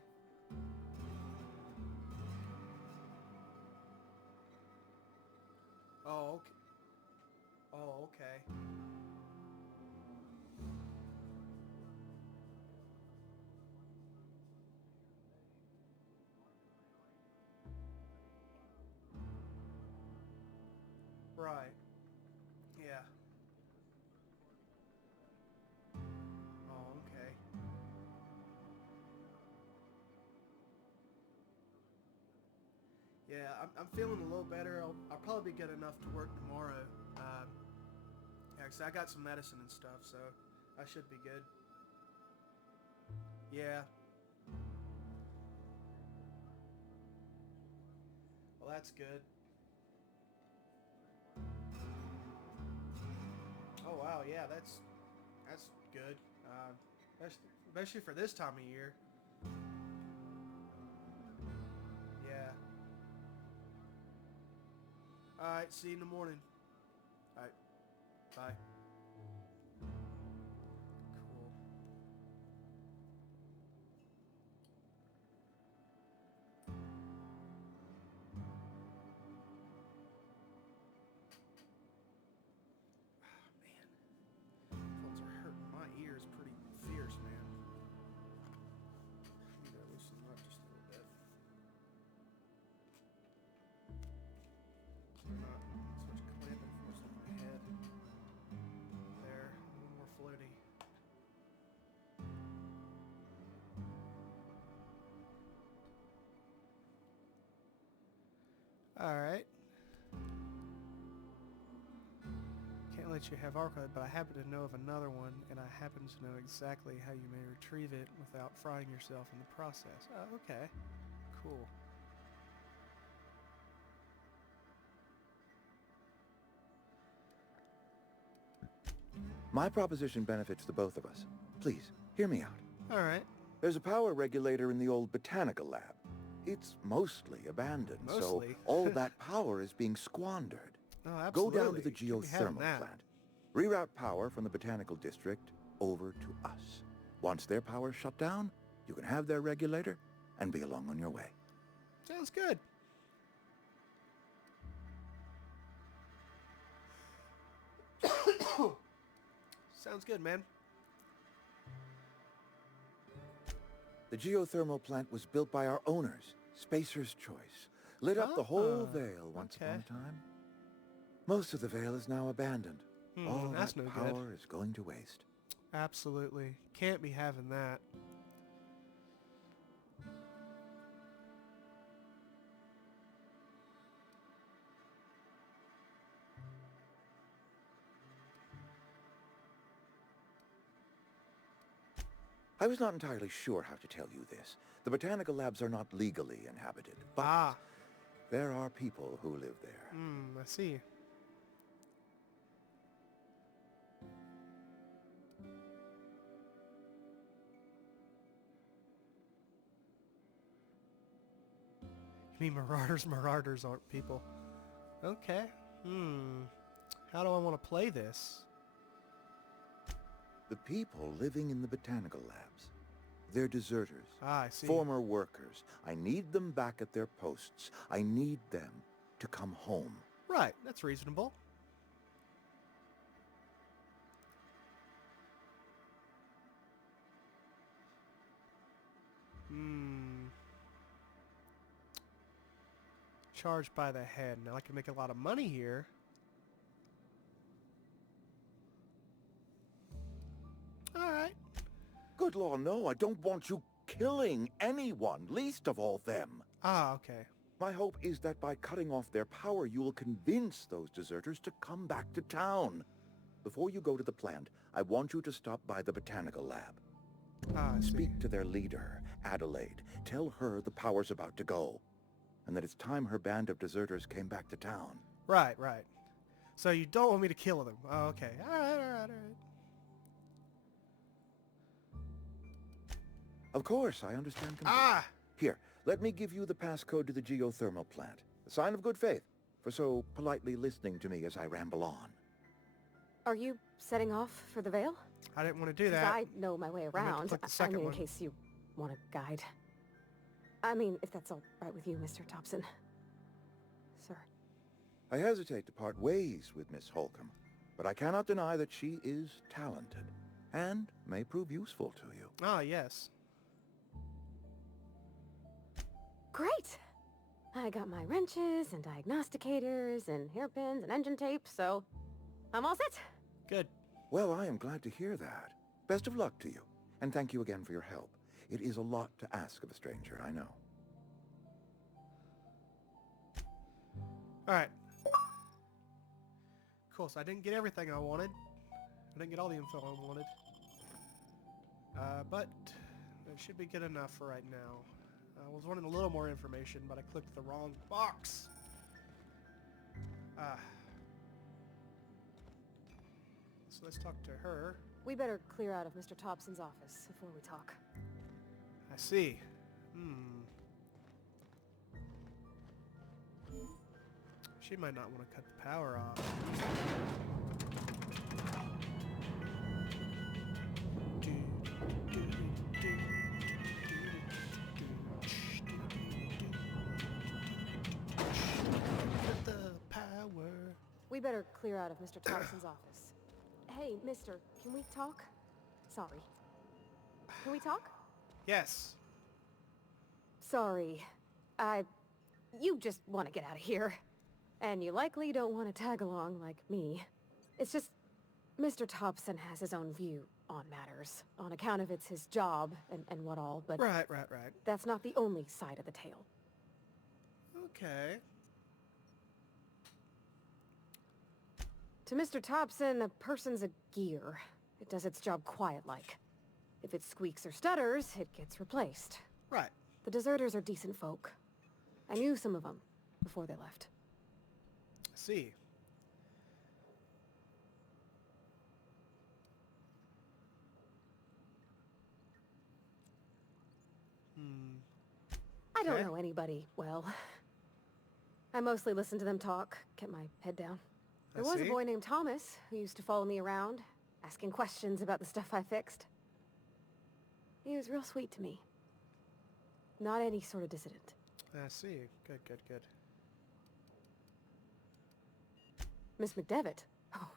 Oh, okay. Oh, okay. Right. Yeah. Oh, okay. Yeah, I'm feeling a little better. I'll probably be good enough to work tomorrow. Yeah, 'cause I got some medicine and stuff, so I should be good. Yeah. Well, that's good. Oh wow, yeah, that's good. Especially for this time of year. Yeah. All right, see you in the morning. All right, bye. Alright. Can't let you have our code, but I happen to know of another one, and I happen to know exactly how you may retrieve it without frying yourself in the process. Oh, okay. Cool. My proposition benefits the both of us. Please, hear me out. Alright. There's a power regulator in the old botanical lab. It's mostly abandoned, so all that power is being squandered. Oh, absolutely. Go down to the Can't be having geothermal that. plant. Reroute power from the botanical district over to us. Once their power's shut down, you can have their regulator and be along on your way. Sounds good. Sounds good, man. The geothermal plant was built by our owners, Spacer's Choice. Lit up the whole Vale once upon a time. Most of the Vale is now abandoned. All that's that no power good. is going to waste. Absolutely. Can't be having that. I was not entirely sure how to tell you this. The botanical labs are not legally inhabited, but there are people who live there. I see. You mean marauders? Marauders aren't people. Okay. How do I want to play this? The people living in the botanical labs. They're deserters. I see. Former workers. I need them back at their posts. I need them to come home. Right, that's reasonable. Charged by the head. Now I can make a lot of money here. Alright. Good Lord, no, I don't want you killing anyone, least of all them. Okay. My hope is that by cutting off their power, you will convince those deserters to come back to town. Before you go to the plant, I want you to stop by the botanical lab. I see. Speak to their leader, Adelaide. Tell her the power's about to go, and that it's time her band of deserters came back to town. Right. So you don't want me to kill them. Oh, okay. Alright. Of course, I understand completely. Here, let me give you the passcode to the geothermal plant. A sign of good faith, for so politely listening to me as I ramble on. Are you setting off for the Vale? I didn't want to do 'Cause that. I know my way I meant around. to click the I second mean, in one. case you want a guide. I mean, if that's all right with you, Mr. Thompson. Sir. I hesitate to part ways with Miss Holcomb, but I cannot deny that she is talented, and may prove useful to you. Ah, yes. Great! I got my wrenches and diagnosticators and hairpins and engine tape, so I'm all set. Good. Well, I am glad to hear that. Best of luck to you, and thank you again for your help. It is a lot to ask of a stranger, I know. Alright. Cool, so I didn't get everything I wanted. I didn't get all the info I wanted. But it should be good enough for right now. I was wanting a little more information, but I clicked the wrong box. So let's talk to her. We better clear out of Mr. Thompson's office before we talk. I see. She might not want to cut the power off. Cut the power. We better clear out of Mr. Thompson's office. Hey, mister, can we talk? Sorry. Can we talk? Yes. Sorry. You just want to get out of here. And you likely don't want to tag along like me. It's just, Mr. Thompson has his own view on matters, on account of it's his job and what all, but... Right. That's not the only side of the tale. Okay. To Mr. Thompson, a person's a gear. It does its job quiet-like. If it squeaks or stutters, it gets replaced. Right. The deserters are decent folk. I knew some of them before they left. I see. I don't Okay. know anybody well. I mostly listen to them talk, kept my head down. There was a boy named Thomas who used to follow me around, asking questions about the stuff I fixed. He was real sweet to me. Not any sort of dissident. I see. Good, good, good. Miss McDevitt? Oh,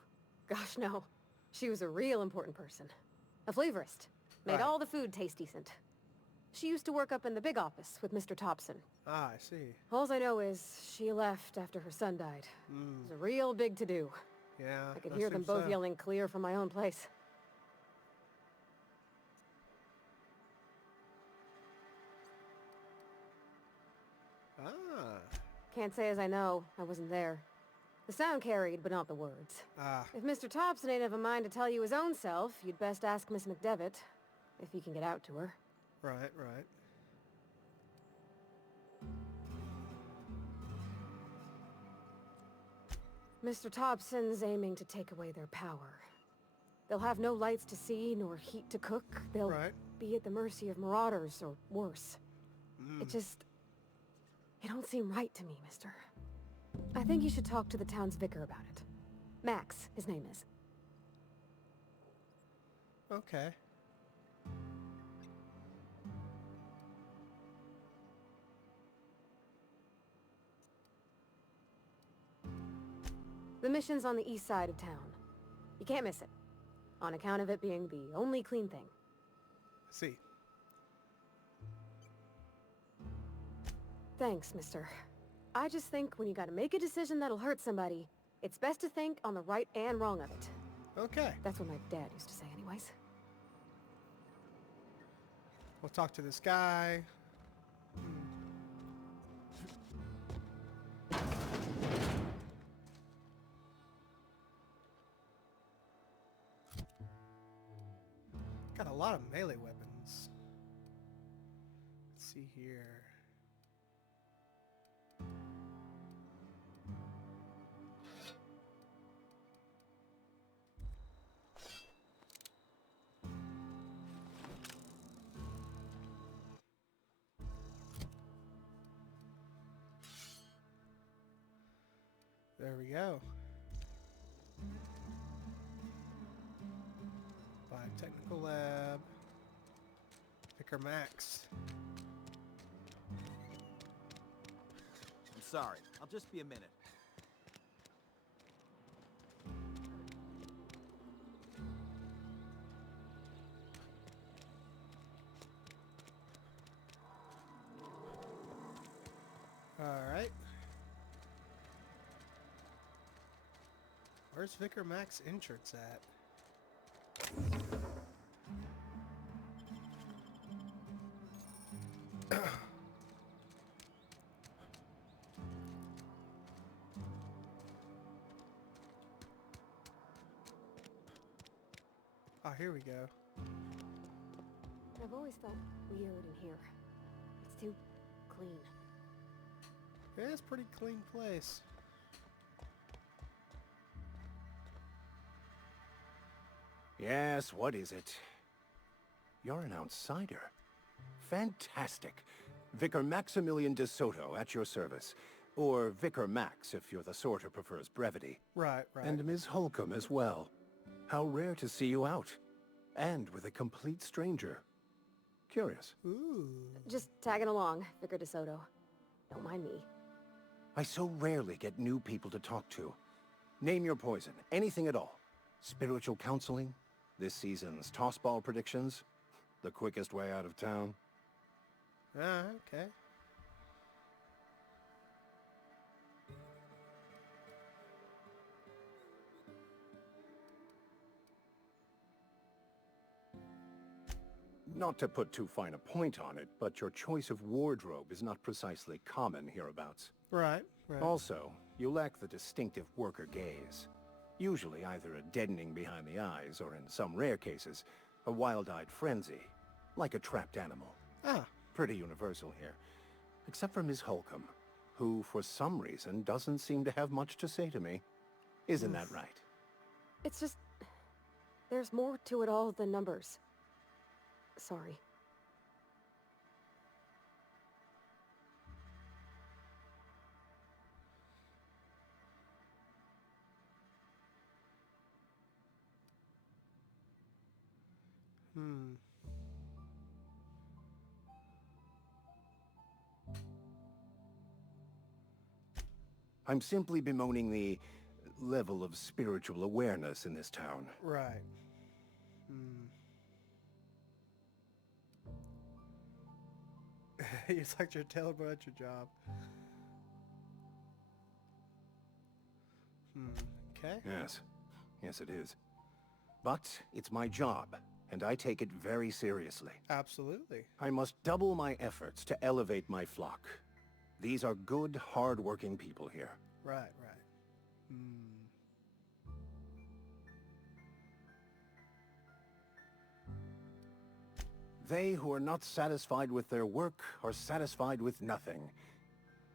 gosh, no. She was a real important person. A flavorist. Made Right. all the food taste decent. She used to work up in the big office with Mr. Thompson. Ah, I see. Alls I know is she left after her son died. It was a real big to-do. Yeah. I could hear them both yelling clear from my own place. Ah. Can't say as I know. I wasn't there. The sound carried, but not the words. Ah. If Mr. Thompson ain't of a mind to tell you his own self, you'd best ask Miss McDevitt, if he can get out to her. Right, right. Mr. Thompson's aiming to take away their power. They'll have no lights to see, nor heat to cook. They'll be at the mercy of marauders, or worse. It don't seem right to me, mister. I think you should talk to the town's vicar about it. Max, his name is. Okay. The mission's on the east side of town. You can't miss it, on account of it being the only clean thing. See. Thanks, mister. I just think when you gotta make a decision that'll hurt somebody, it's best to think on the right and wrong of it. Okay. That's what my dad used to say anyways. We'll talk to this guy. Got a lot of melee weapons. Let's see here. There we go. Biotechnical lab. Picker Max. I'm sorry. I'll just be a minute. Alright. Where's Vicar Max entrance at? Oh, here we go. I've always felt weird in here. It's too clean. Yeah, it's a pretty clean place. Yes, what is it? You're an outsider. Fantastic. Vicar Maximilian de Soto at your service. Or Vicar Max, if you're the sort who prefers brevity. Right, right. And Ms. Holcomb as well. How rare to see you out. And with a complete stranger. Curious. Ooh. Just tagging along, Vicar DeSoto. Don't mind me. I so rarely get new people to talk to. Name your poison, anything at all. Spiritual counseling? This season's tossball predictions? The quickest way out of town? Ah, okay. Not to put too fine a point on it, but your choice of wardrobe is not precisely common hereabouts. Right, right. Also, you lack the distinctive worker gaze. Usually either a deadening behind the eyes, or in some rare cases, a wild-eyed frenzy, like a trapped animal. Ah. Pretty universal here. Except for Ms. Holcomb, who, for some reason, doesn't seem to have much to say to me. Isn't that right? It's just... there's more to it all than numbers. Sorry. I'm simply bemoaning the level of spiritual awareness in this town. Right. It's like you're telling about your job. Okay. Yes. Yes, it is. But it's my job, and I take it very seriously. Absolutely. I must double my efforts to elevate my flock. These are good, hard-working people here. Right, right. They who are not satisfied with their work are satisfied with nothing.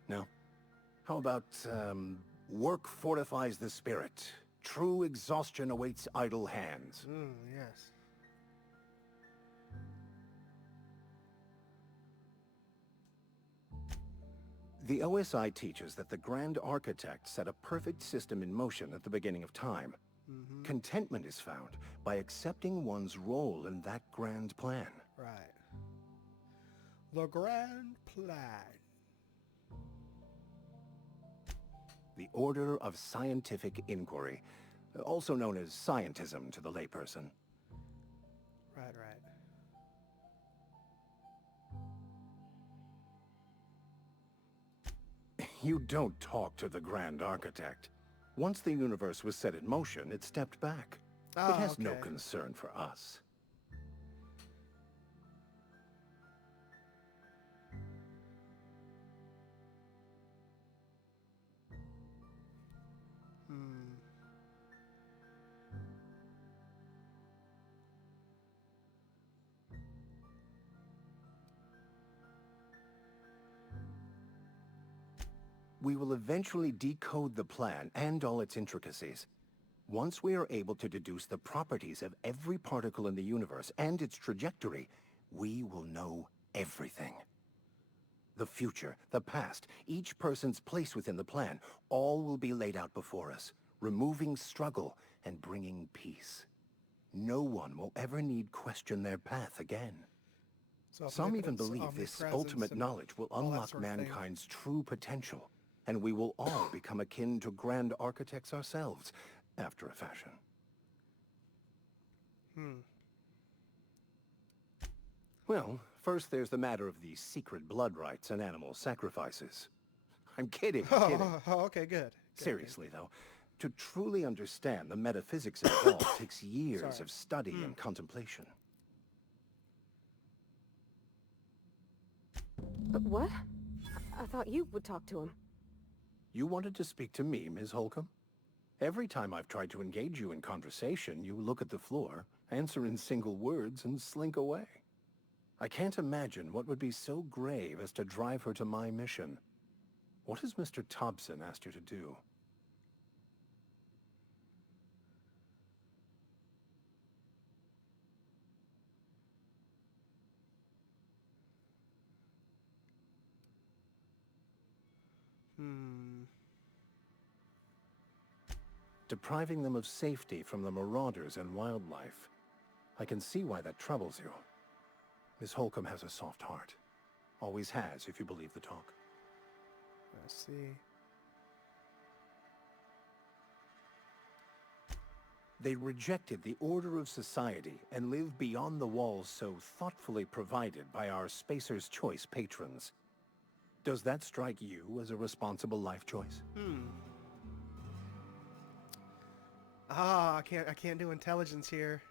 No. How about, work fortifies the spirit. True exhaustion awaits idle hands. Yes. The OSI teaches that the Grand Architect set a perfect system in motion at the beginning of time. Contentment is found by accepting one's role in that grand plan. Right. The grand plan. The Order of Scientific Inquiry, also known as scientism to the layperson. Right, right. You don't talk to the Grand Architect. Once the universe was set in motion, it stepped back. It has no concern for us. We will eventually decode the plan and all its intricacies. Once we are able to deduce the properties of every particle in the universe and its trajectory, we will know everything. The future, the past, each person's place within the plan, all will be laid out before us, removing struggle and bringing peace. No one will ever need question their path again. So some even believe this ultimate knowledge will unlock mankind's true potential, and we will all become akin to Grand Architects ourselves, after a fashion. Well, first there's the matter of the secret blood rites and animal sacrifices. I'm kidding, I'm kidding. Okay, good. Seriously, though, to truly understand the metaphysics involved takes years of study and contemplation. But what? I thought you would talk to him. You wanted to speak to me, Ms. Holcomb? Every time I've tried to engage you in conversation, you look at the floor, answer in single words, and slink away. I can't imagine what would be so grave as to drive her to my mission. What has Mr. Thompson asked you to do? Depriving them of safety from the marauders and wildlife. I can see why that troubles you. Miss Holcomb has a soft heart. Always has, if you believe the talk. I see. They rejected the order of society and live beyond the walls so thoughtfully provided by our Spacer's Choice patrons. Does that strike you as a responsible life choice? I can't do intelligence here.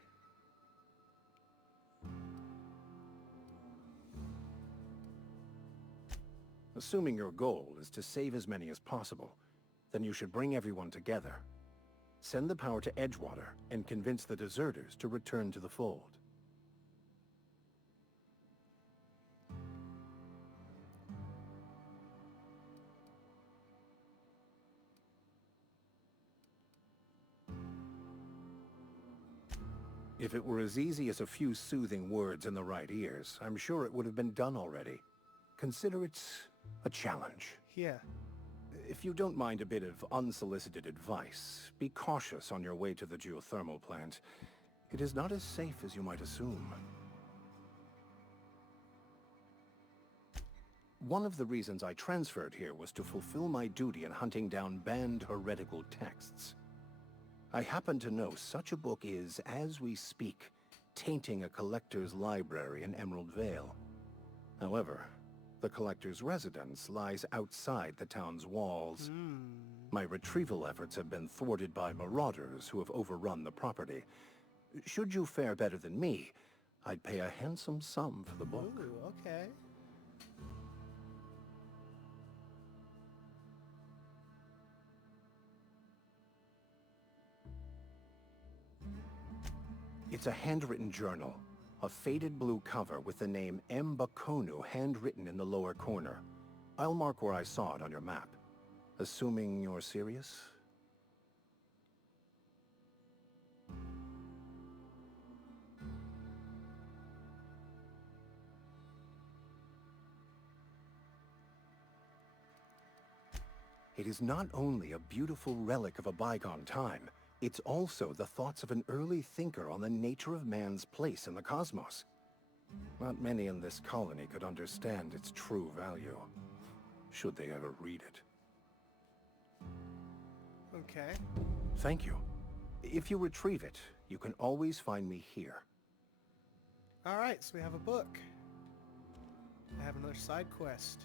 Assuming your goal is to save as many as possible, then you should bring everyone together. Send the power to Edgewater and convince the deserters to return to the fold. If it were as easy as a few soothing words in the right ears, I'm sure it would have been done already. Consider it a challenge. Yeah. If you don't mind a bit of unsolicited advice, be cautious on your way to the geothermal plant. It is not as safe as you might assume. One of the reasons I transferred here was to fulfill my duty in hunting down banned heretical texts. I happen to know such a book is, as we speak, tainting a collector's library in Emerald Vale. However, the collector's residence lies outside the town's walls. My retrieval efforts have been thwarted by marauders who have overrun the property. Should you fare better than me, I'd pay a handsome sum for the book. Ooh, okay. It's a handwritten journal. A faded blue cover with the name M. Bakonu handwritten in the lower corner. I'll mark where I saw it on your map. Assuming you're serious? It is not only a beautiful relic of a bygone time, it's also the thoughts of an early thinker on the nature of man's place in the cosmos. Not many in this colony could understand its true value, should they ever read it. Okay. Thank you. If you retrieve it, you can always find me here. Alright, so we have a book. I have another side quest.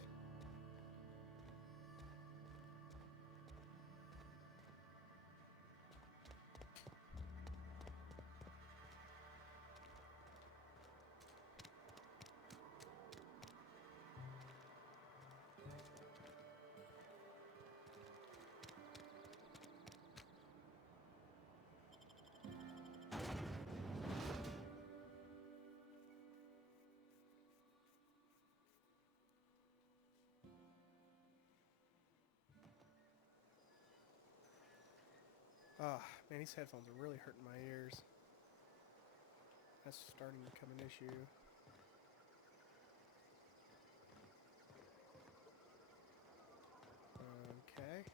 Ah, man, these headphones are really hurting my ears. That's starting to become an issue. Okay.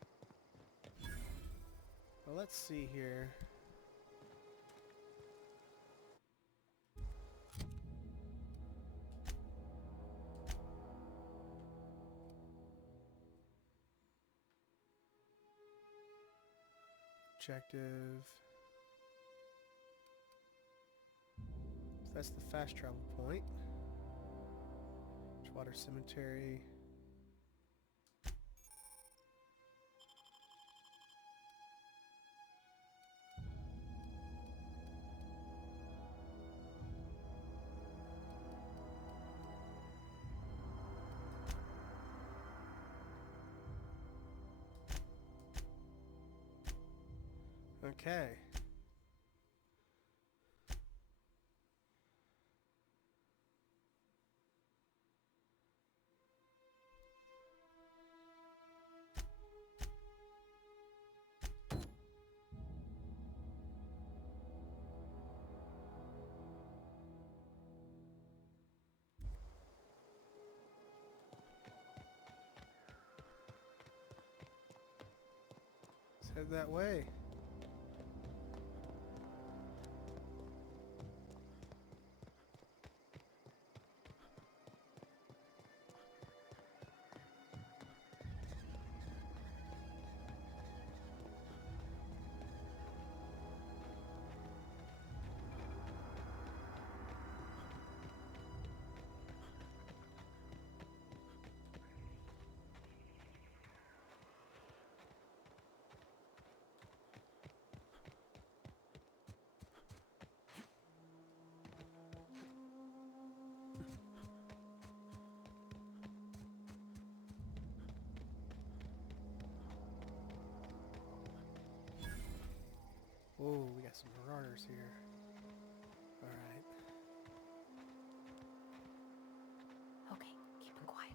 Well, let's see here. Objective. So that's the fast travel point. Edgewater Cemetery. Okay. Let's head that way. Oh, we got some marauders here. Alright. Okay, keep them quiet.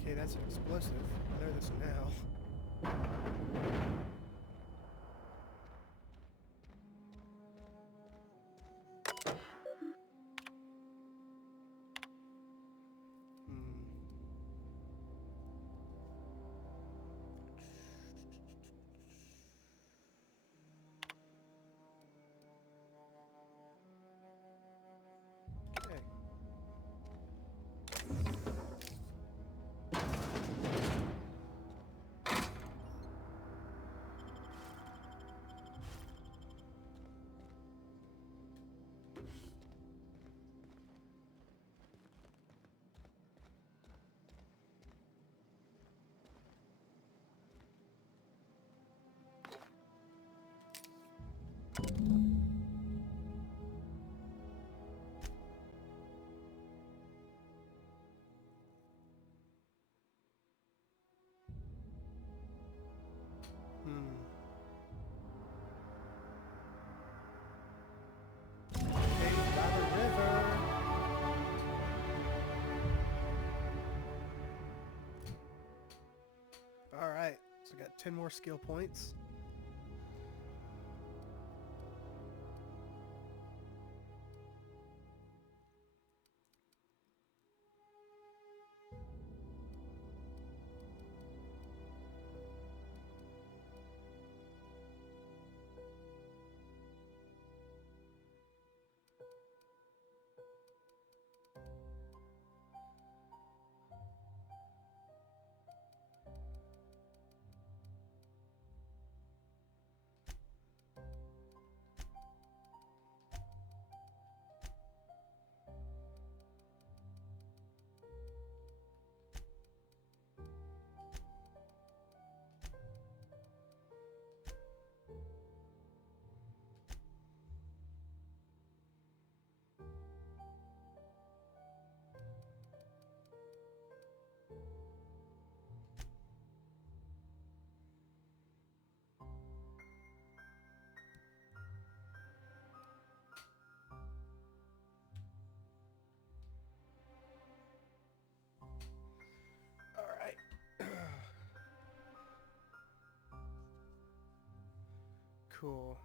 Okay, that's an explosive. I know this now. Okay. Hey, by the river. Alright, so I got 10 more skill points. Alright. Cool.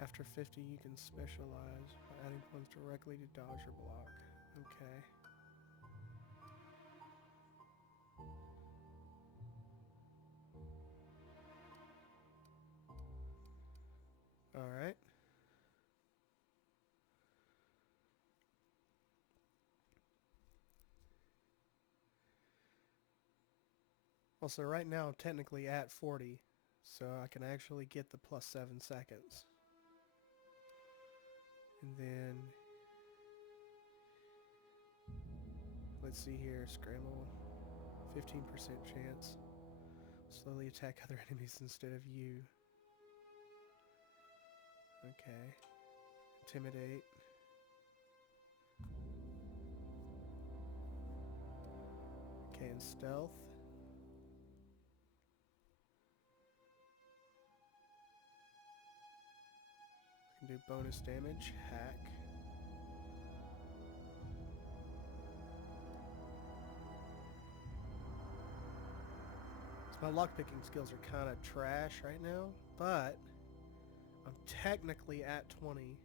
After 50, you can specialize by adding points directly to dodge or block. Okay. Alright. Well, so right now I'm technically at 40, so I can actually get the plus 7 seconds. And then, let's see here, scramble, 15% chance. Slowly attack other enemies instead of you. Okay. Intimidate. Okay, and stealth. Can do bonus damage, hack. So my lockpicking skills are kind of trash right now, but I'm technically at 20.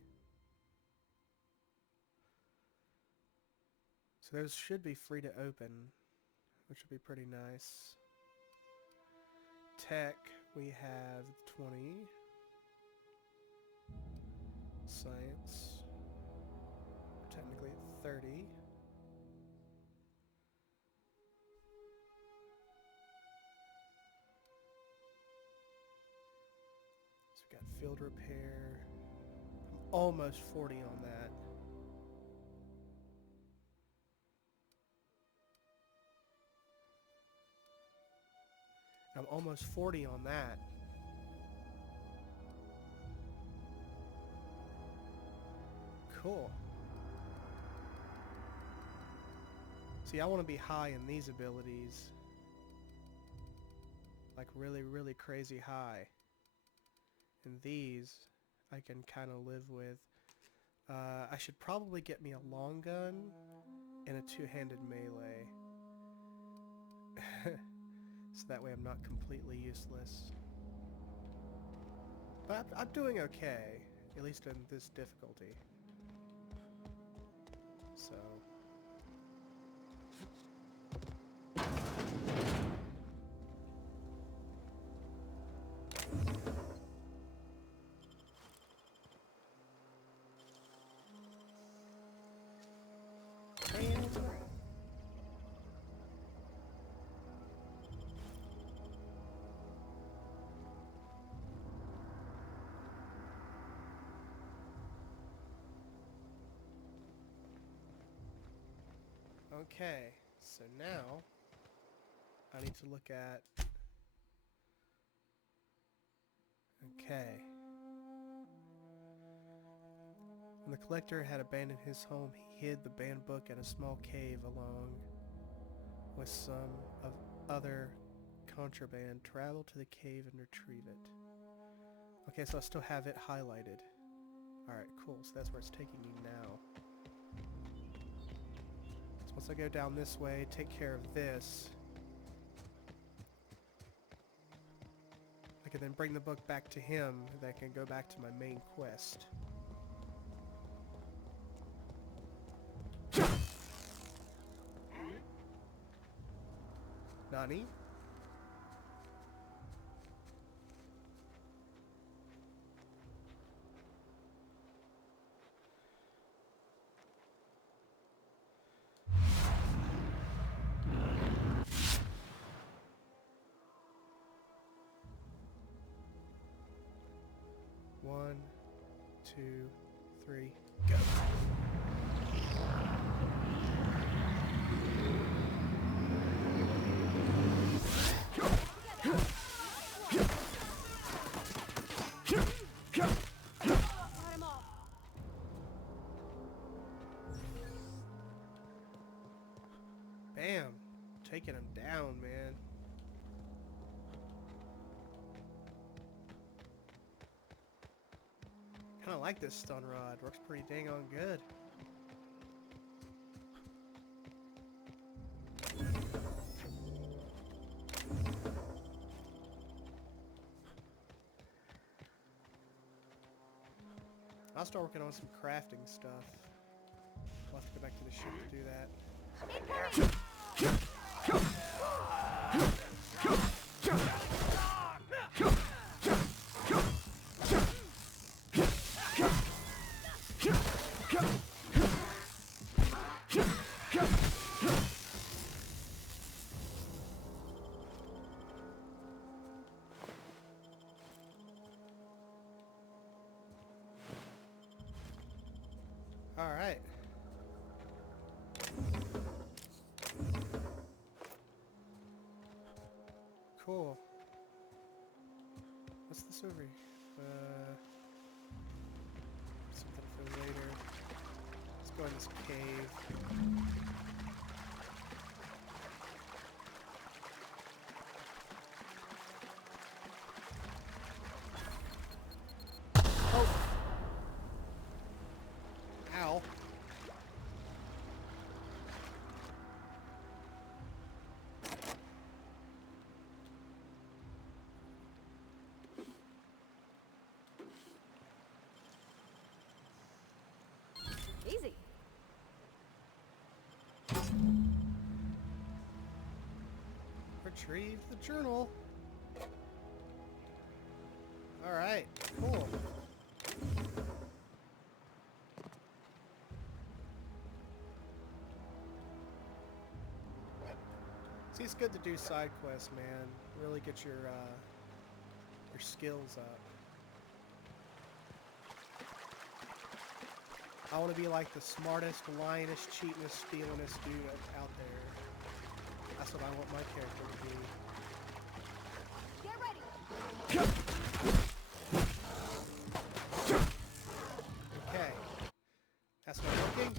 So those should be free to open, which would be pretty nice. Tech, we have 20. Science, technically at 30. So we got field repair. I'm almost 40 on that. I'm almost 40 on that. Cool. See, I want to be high in these abilities. Like really, really crazy high. And these, I can kind of live with. I should probably get me a long gun and a two-handed melee. So that way I'm not completely useless. But I'm doing okay, at least in this difficulty. So... Okay, so now I need to look at... Okay. When the collector had abandoned his home, he hid the banned book in a small cave along with some of other contraband. Travel to the cave and retrieve it. Okay, so I still have it highlighted. Alright, cool. So that's where it's taking me now. So once I go down this way, take care of this, I can then bring the book back to him, and I can go back to my main quest. Nani? One, two, three, go. Bam! Taking him down, man. Kinda like this stun rod. Works pretty dang on good. I'll start working on some crafting stuff. I'll have to go back to the ship to do that. Alright. Cool. What's this over here? Something for later. Let's go in this cave. Easy. Retrieve the journal. Alright, cool. See, it's good to do side quests, man. Really get your skills up. I want to be like the smartest, lyingest, cheatingest, stealingest dude out there. That's what I want my character to be. Get ready. Okay. That's not working.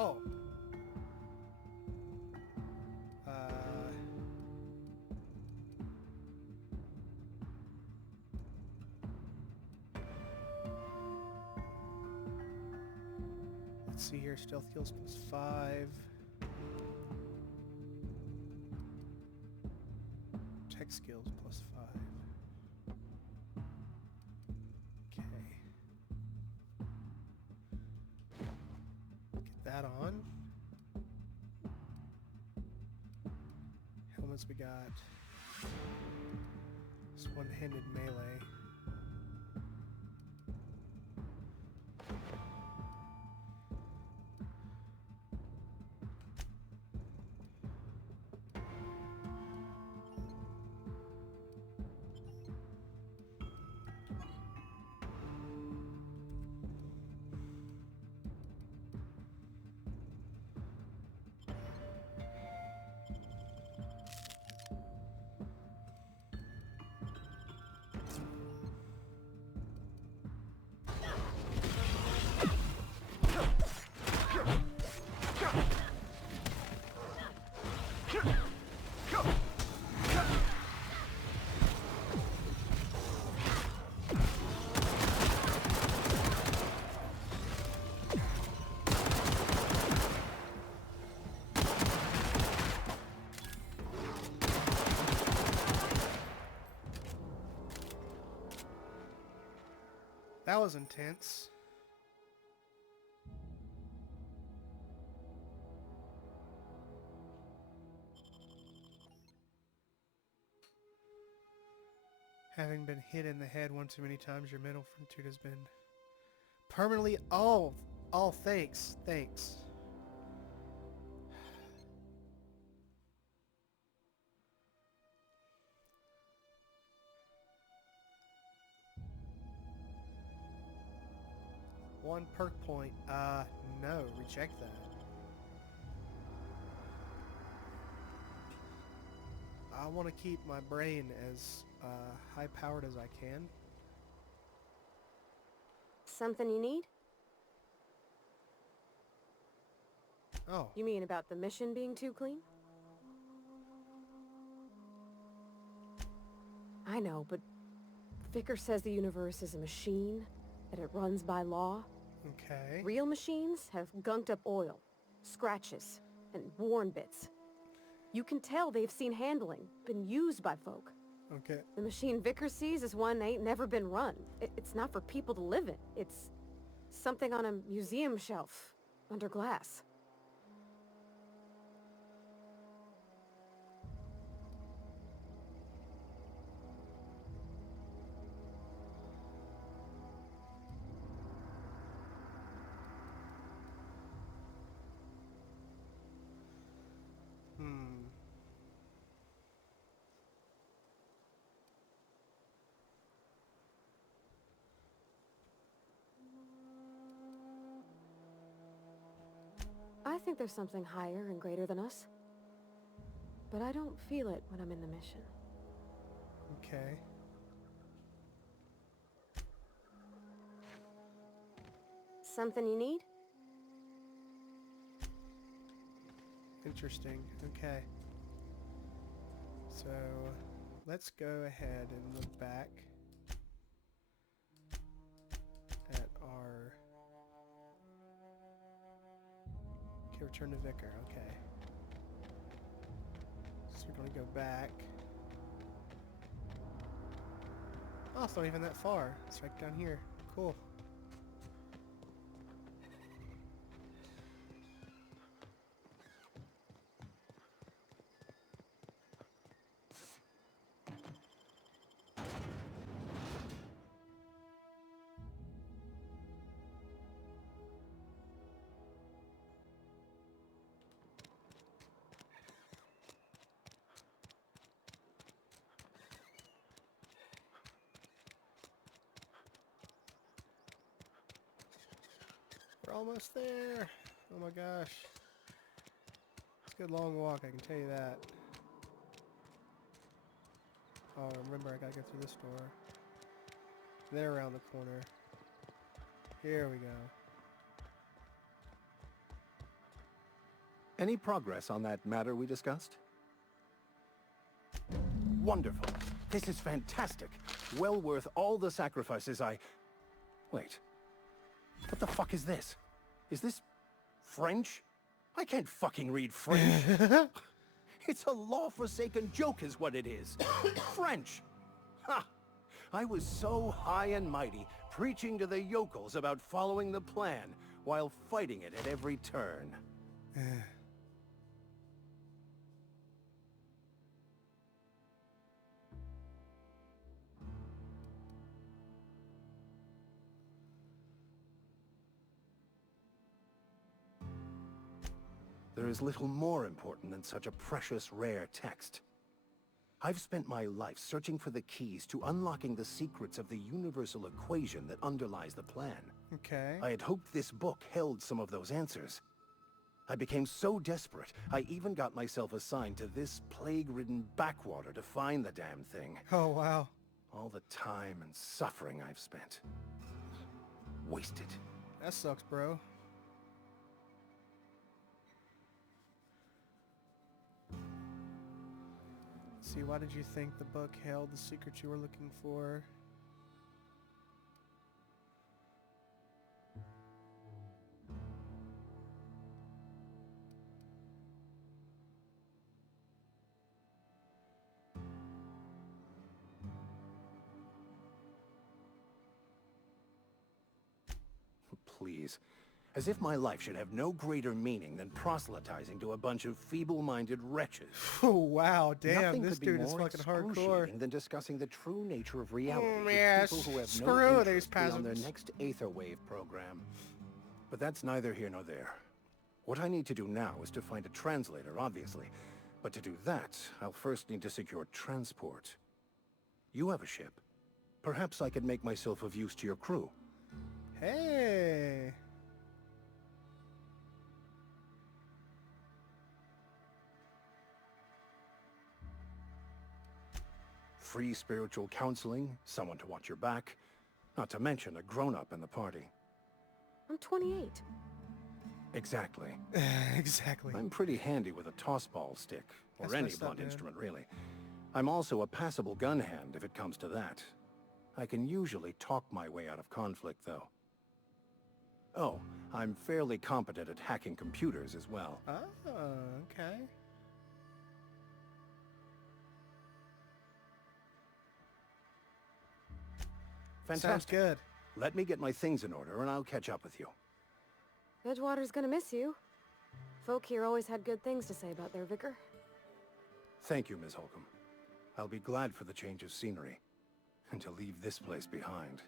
Oh. Let's see here. Stealth kills +5. Tech skills +5. Okay. Get that on. Helmets we got. This one-handed melee. That was intense. Having been hit in the head one too many times, your mental fortitude has been permanently... Oh, thanks. Thanks. One perk point. No. Reject that. I want to keep my brain as high-powered as I can. Something you need? Oh. You mean about the mission being too clean? I know, but Vicar says the universe is a machine, that it runs by law. Okay. Real machines have gunked up oil, scratches, and worn bits. You can tell they've seen handling, been used by folk. Okay. The machine Vicar sees is one ain't never been run. It's not for people to live in. It's something on a museum shelf, under glass. think there's something higher and greater than us. But I don't feel it when I'm in the mission. Okay. Something you need? Interesting. Okay. So, let's go ahead and look back at our... Okay, return to Vicar. Okay. So we're going to go back. Oh, it's not even that far. It's right down here. Cool. We're almost there. Oh my gosh. It's a good long walk, I can tell you that. Oh, remember I gotta go through this door. Then around the corner. Here we go. Any progress on that matter we discussed? Wonderful. This is fantastic. Well worth all the sacrifices I... Wait. What the fuck is this? Is this French? I can't fucking read French. It's a law-forsaken joke is what it is. French. Ha! I was so high and mighty, preaching to the yokels about following the plan, while fighting it at every turn. There is little more important than such a precious, rare text. I've spent my life searching for the keys to unlocking the secrets of the universal equation that underlies the plan. Okay. I had hoped this book held some of those answers. I became so desperate, I even got myself assigned to this plague-ridden backwater to find the damn thing. Oh, wow. All the time and suffering I've spent. Wasted. That sucks, bro. See, why did you think the book held the secret you were looking for? Please. As if my life should have no greater meaning than proselytizing to a bunch of feeble-minded wretches. Oh, wow, damn, Nothing this could be dude is more fucking hardcore. excruciating than discussing the true nature of reality with Yeah, people who have screw no these interest beyond their peasants. next Aether Wave program. But that's neither here nor there. What I need to do now is to find a translator, obviously. But to do that, I'll first need to secure transport. You have a ship. Perhaps I could make myself of use to your crew. Hey. Free spiritual counseling, someone to watch your back, not to mention a grown-up in the party. I'm 28. Exactly. Exactly. I'm pretty handy with a toss-ball stick, or That's any messed up, blunt man. instrument, really. I'm also a passable gun hand if it comes to that. I can usually talk my way out of conflict, though. Oh, I'm fairly competent at hacking computers as well. Oh, okay. Fantastic. Sounds good. Let me get my things in order, and I'll catch up with you. Edgewater's gonna miss you. Folk here always had good things to say about their vicar. Thank you, Ms. Holcomb. I'll be glad for the change of scenery, and to leave this place behind.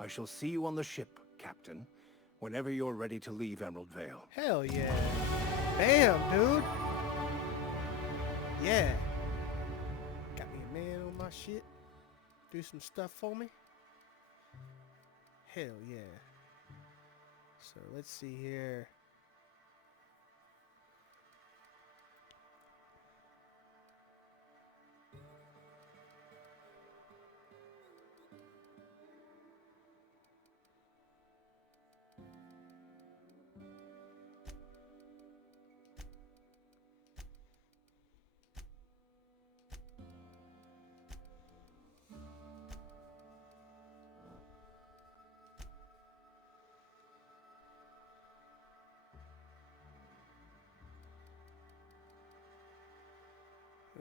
I shall see you on the ship, Captain, whenever you're ready to leave Emerald Vale. Hell yeah. Bam, dude. Yeah. Got me a man on my shit. Do some stuff for me. Hell yeah. So let's see here.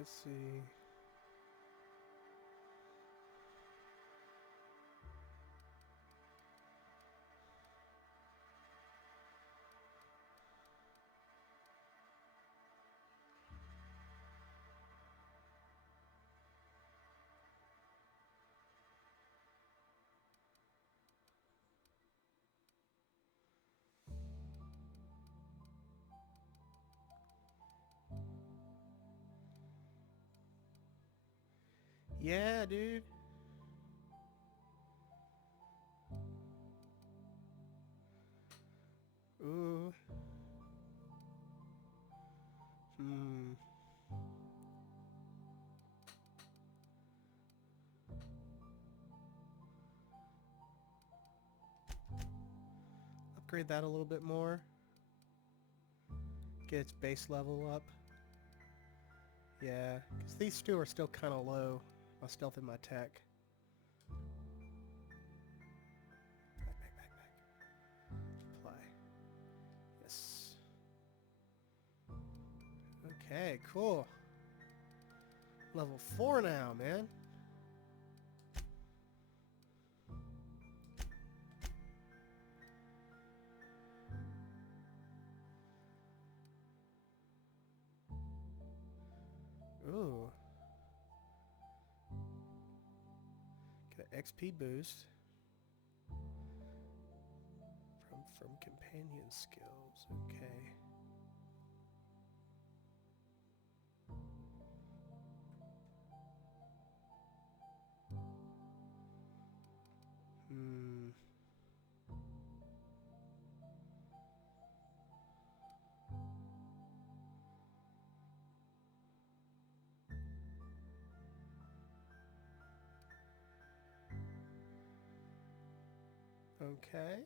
let's see. Yeah, dude. Ooh. Hmm. Upgrade that a little bit more. Get its base level up. Yeah, because these two are still kind of low. My stealth and my tech. Back. Apply. Yes. Okay, cool. Level 4 now, man. Ooh. Get an XP boost from companion skills. Okay. Hmm. Okay.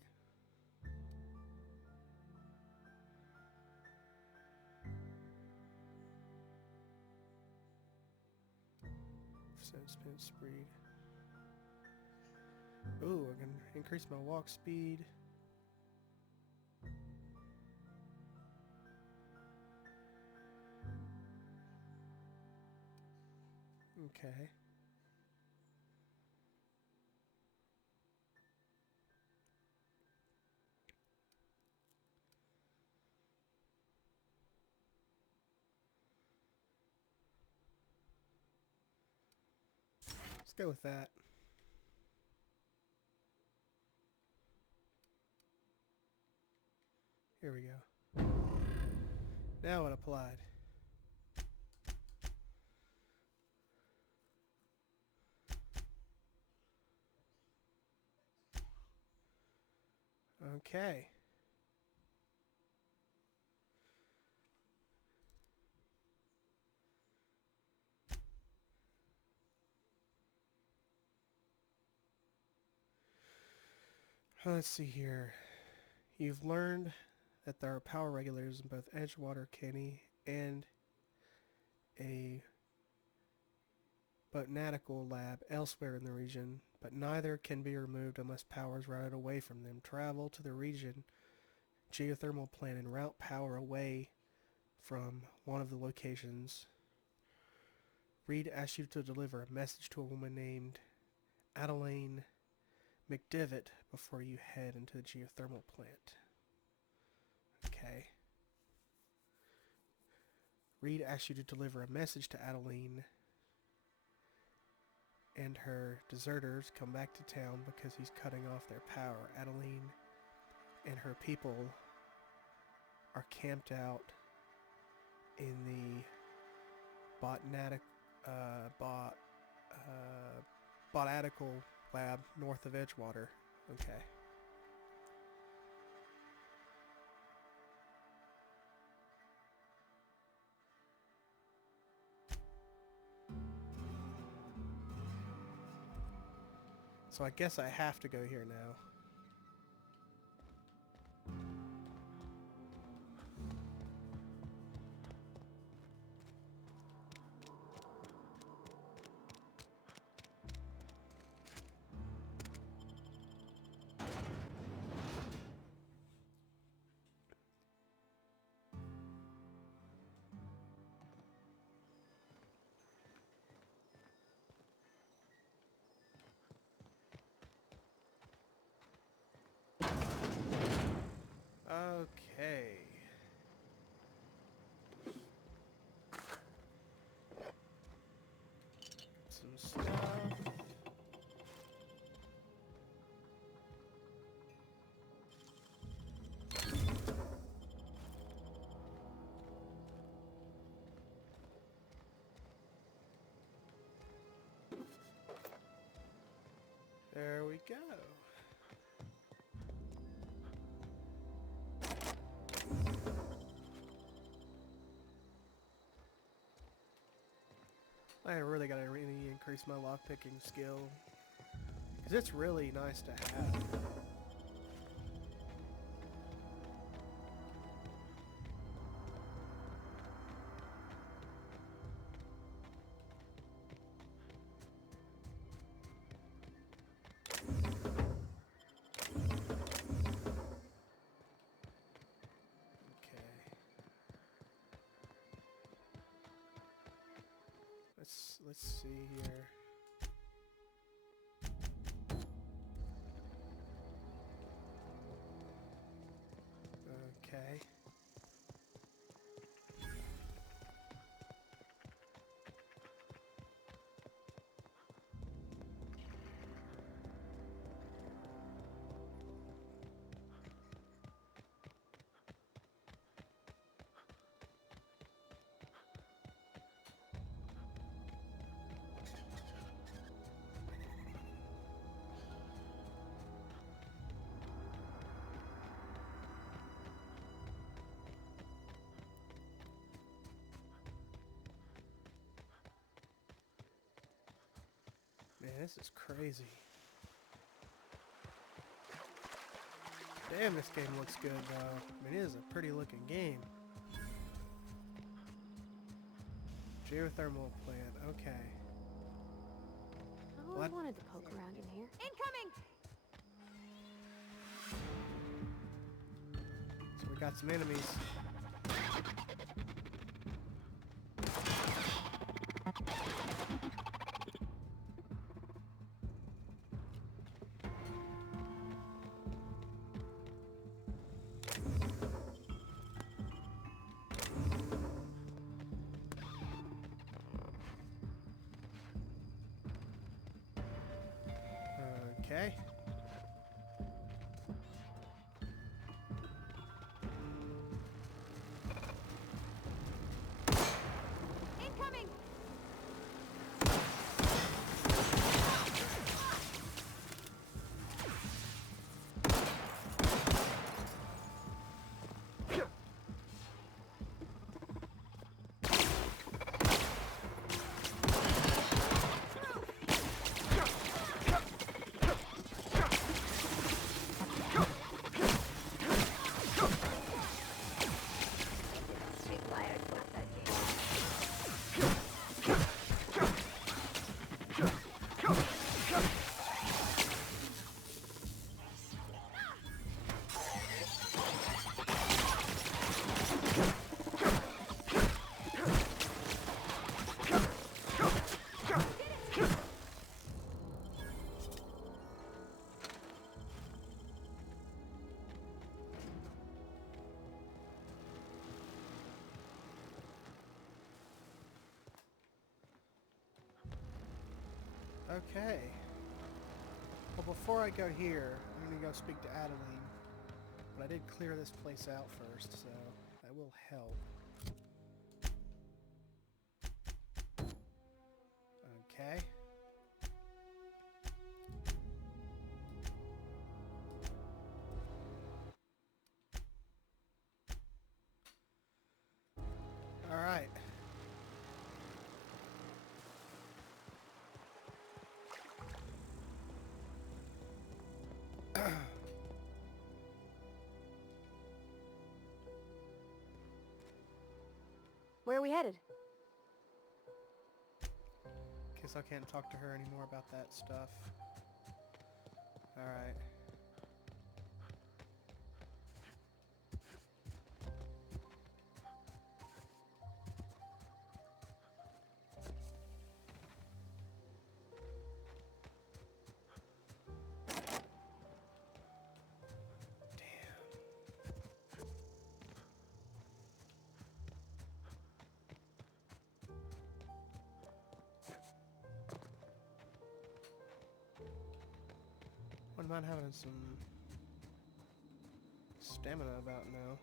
Spin speed. Ooh, I can increase my walk speed. Okay. Let's go with that. Here we go. Now it applied. Okay. Let's see here. You've learned that there are power regulators in both Edgewater, Kenny, and a botanical lab elsewhere in the region, but neither can be removed unless power is routed away from them. Travel to the region geothermal plant and route power away from one of the locations. Reed asks you to deliver a message to a woman named Adeline McDivitt before you head into the geothermal plant. Okay. Reed asks you to deliver a message to Adeline and her deserters come back to town because he's cutting off their power. Adeline and her people are camped out in the botanical lab north of Edgewater. Okay. So I guess I have to go here now. There we go. I really gotta increase my lockpicking skill, because it's really nice to have. Let's see here. Okay. Man, this is crazy. Damn, this game looks good, though. I mean, it is a pretty looking game. Geothermal plant, okay. I always wanted to poke around in here. Incoming! So we got some enemies. Okay. Incoming! Okay. Well, before I go here, I'm going to go speak to Adeline. But I did clear this place out first, so that will help. Okay. All right. Where are we headed? Guess I can't talk to her anymore about that stuff. Alright. Wouldn't mind having some stamina about now.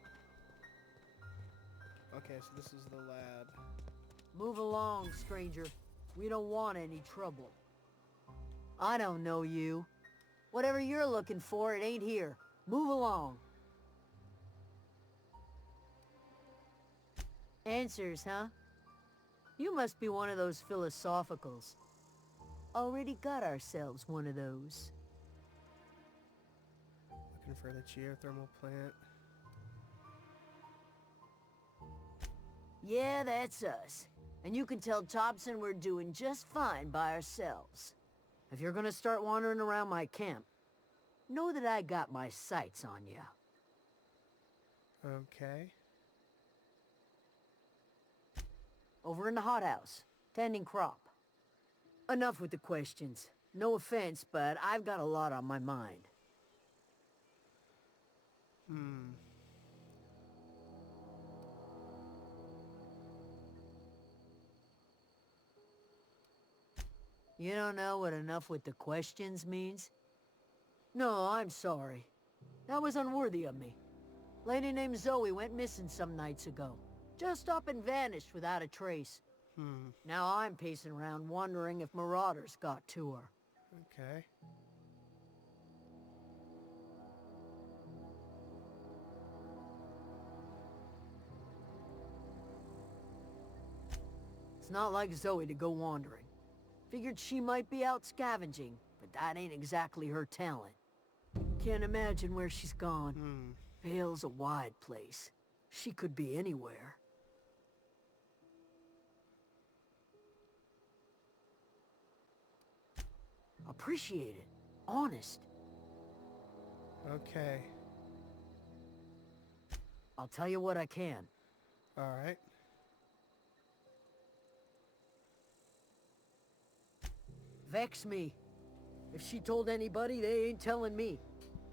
Okay, so this is the lab. Move along, stranger. We don't want any trouble. I don't know you, Whatever you're looking for, it ain't here. Move along. Answers, huh? You must be one of those philosophicals. Already got ourselves one of those. Looking for the geothermal plant. Yeah, that's us. And you can tell Thompson we're doing just fine by ourselves. If you're gonna start wandering around my camp, know that I got my sights on you. Okay. Over in the hothouse, tending crop. Enough with the questions. No offense, but I've got a lot on my mind. You don't know what enough with the questions means? No, I'm sorry. That was unworthy of me. Lady named Zoe went missing some nights ago. Just up and vanished without a trace. Now I'm pacing around wondering if marauders got to her. Okay. It's not like Zoe to go wandering. Figured she might be out scavenging, but that ain't exactly her talent. Can't imagine where she's gone. Vale's a wide place. She could be anywhere. Appreciate it. Honest. Okay. I'll tell you what I can. All right. Vex me. If she told anybody, they ain't telling me.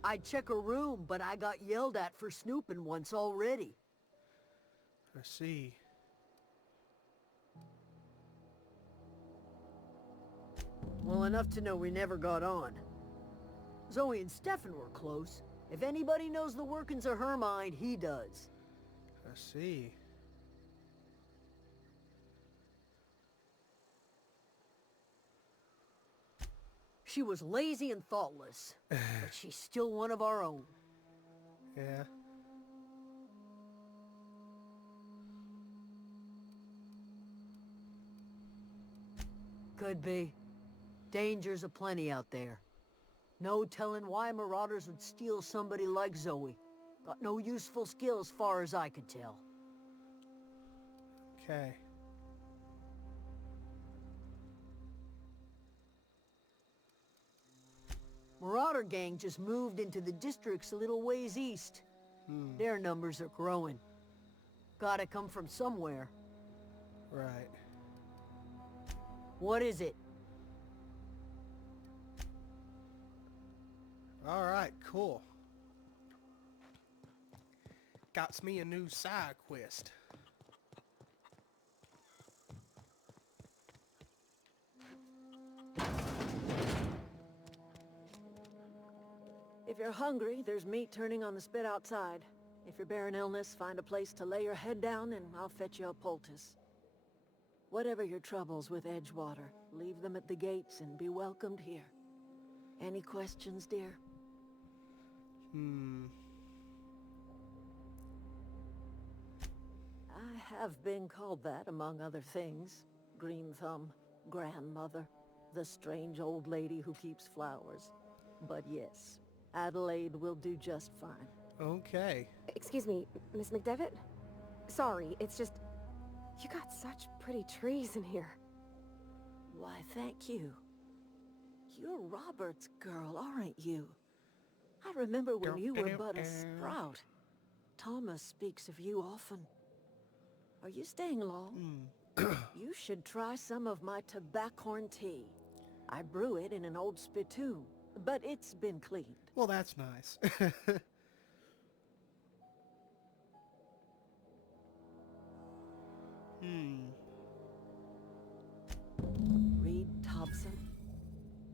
I'd check her room, but I got yelled at for snooping once already. I see. Well, enough to know we never got on. Zoe and Stefan were close. If anybody knows the workings of her mind, he does. I see. She was lazy and thoughtless, but she's still one of our own. Yeah. Could be. Dangers aplenty out there. No telling why marauders would steal somebody like Zoe. Got no useful skills far as I could tell. Okay. Marauder gang just moved into the districts a little ways east. Their numbers are growing. Gotta come from somewhere. Right. What is it? All right, cool. Got me a new side quest. If you're hungry, there's meat turning on the spit outside. If you're bearing illness, find a place to lay your head down and I'll fetch you a poultice. Whatever your troubles with Edgewater, leave them at the gates and be welcomed here. Any questions, dear? I have been called that, among other things. Green Thumb, grandmother, the strange old lady who keeps flowers. But yes, Adelaide will do just fine. Okay. Excuse me, Miss McDevitt? Sorry, it's just... You got such pretty trees in here. Why, thank you. You're Robert's girl, aren't you? I remember when you were but a sprout. Thomas speaks of you often. Are you staying long? You should try some of my tobaccorn tea. I brew it in an old spittoon, but it's been cleaned. Well, that's nice. Reed Thompson?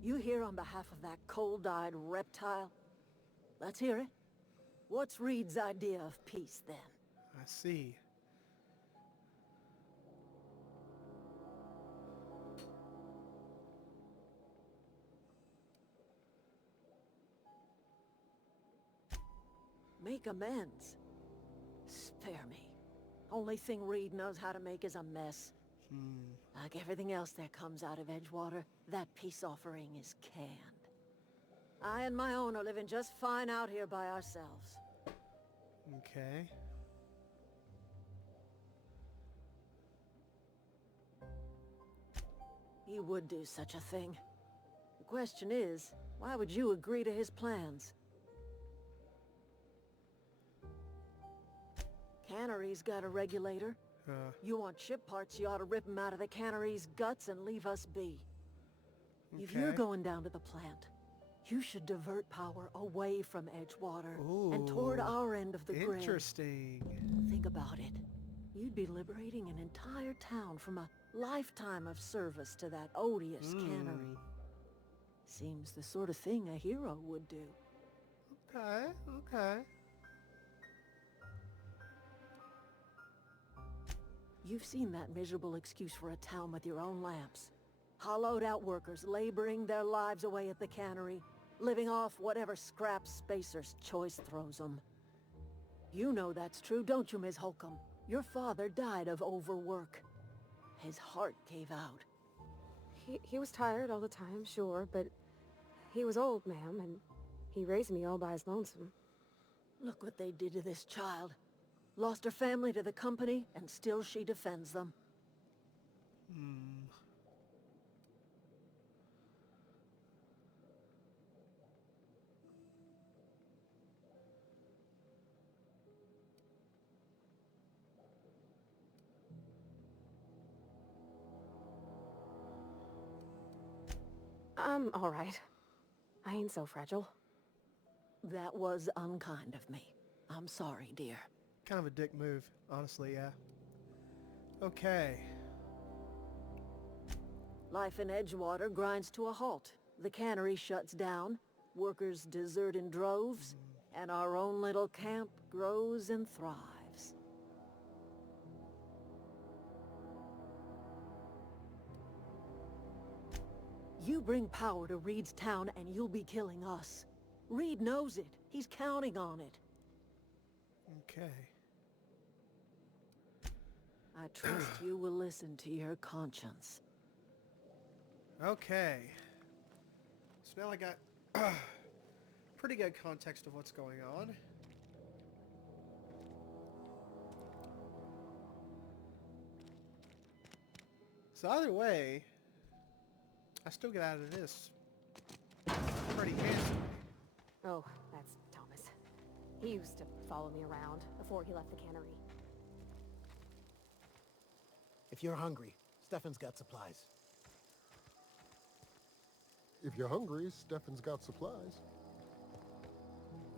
You here on behalf of that cold-eyed reptile? Let's hear it. What's Reed's idea of peace, then? I see. Make amends. Spare me. Only thing Reed knows how to make is a mess. Like everything else that comes out of Edgewater, that peace offering is canned. I and my own are living just fine out here by ourselves. Okay. He would do such a thing. The question is, why would you agree to his plans? Cannery's got a regulator. You want ship parts, you ought to rip them out of the cannery's guts and leave us be. If you're going down to the plant, you should divert power away from Edgewater and toward our end of the grid. Interesting. Think about it. You'd be liberating an entire town from a lifetime of service to that odious cannery. Seems the sort of thing a hero would do. Okay, okay. You've seen that miserable excuse for a town with your own lamps. Hollowed out workers laboring their lives away at the cannery, living off whatever scraps Spacer's Choice throws them. You know that's true, don't you, Ms. Holcomb? Your father died of overwork. His heart gave out. He was tired all the time, sure, but he was old, ma'am, and he raised me all by his lonesome. Look what they did to this child. Lost her family to the company, and still she defends them. I'm all right. I ain't so fragile. That was unkind of me. I'm sorry, dear. Kind of a dick move, honestly, yeah. Okay. Life in Edgewater grinds to a halt. The cannery shuts down, workers desert in droves, and our own little camp grows and thrives. You bring power to Reed's town and you'll be killing us. Reed knows it. He's counting on it. Okay. I trust you will listen to your conscience. Okay. So now I got pretty good context of what's going on. So either way, I still get out of this pretty handsomely. Oh, that's Thomas. He used to follow me around before he left the cannery. If you're hungry, Stefan's got supplies. If you're hungry, Stefan's got supplies.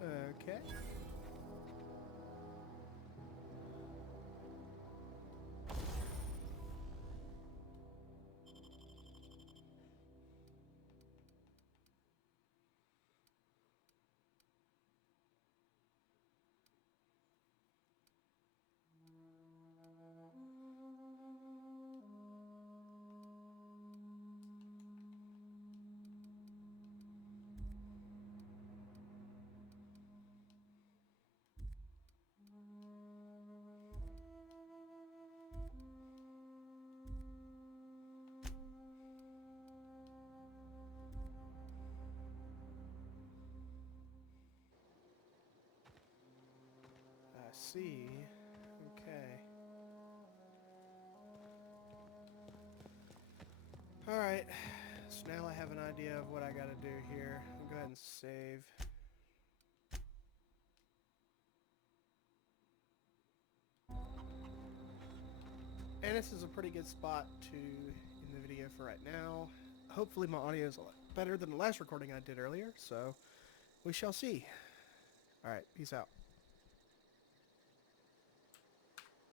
Okay. See. Okay. Alright. So now I have an idea of what I gotta do here. I'll go ahead and save. And this is a pretty good spot to end the video for right now. Hopefully my audio is a lot better than the last recording I did earlier, so we shall see. Alright, peace out.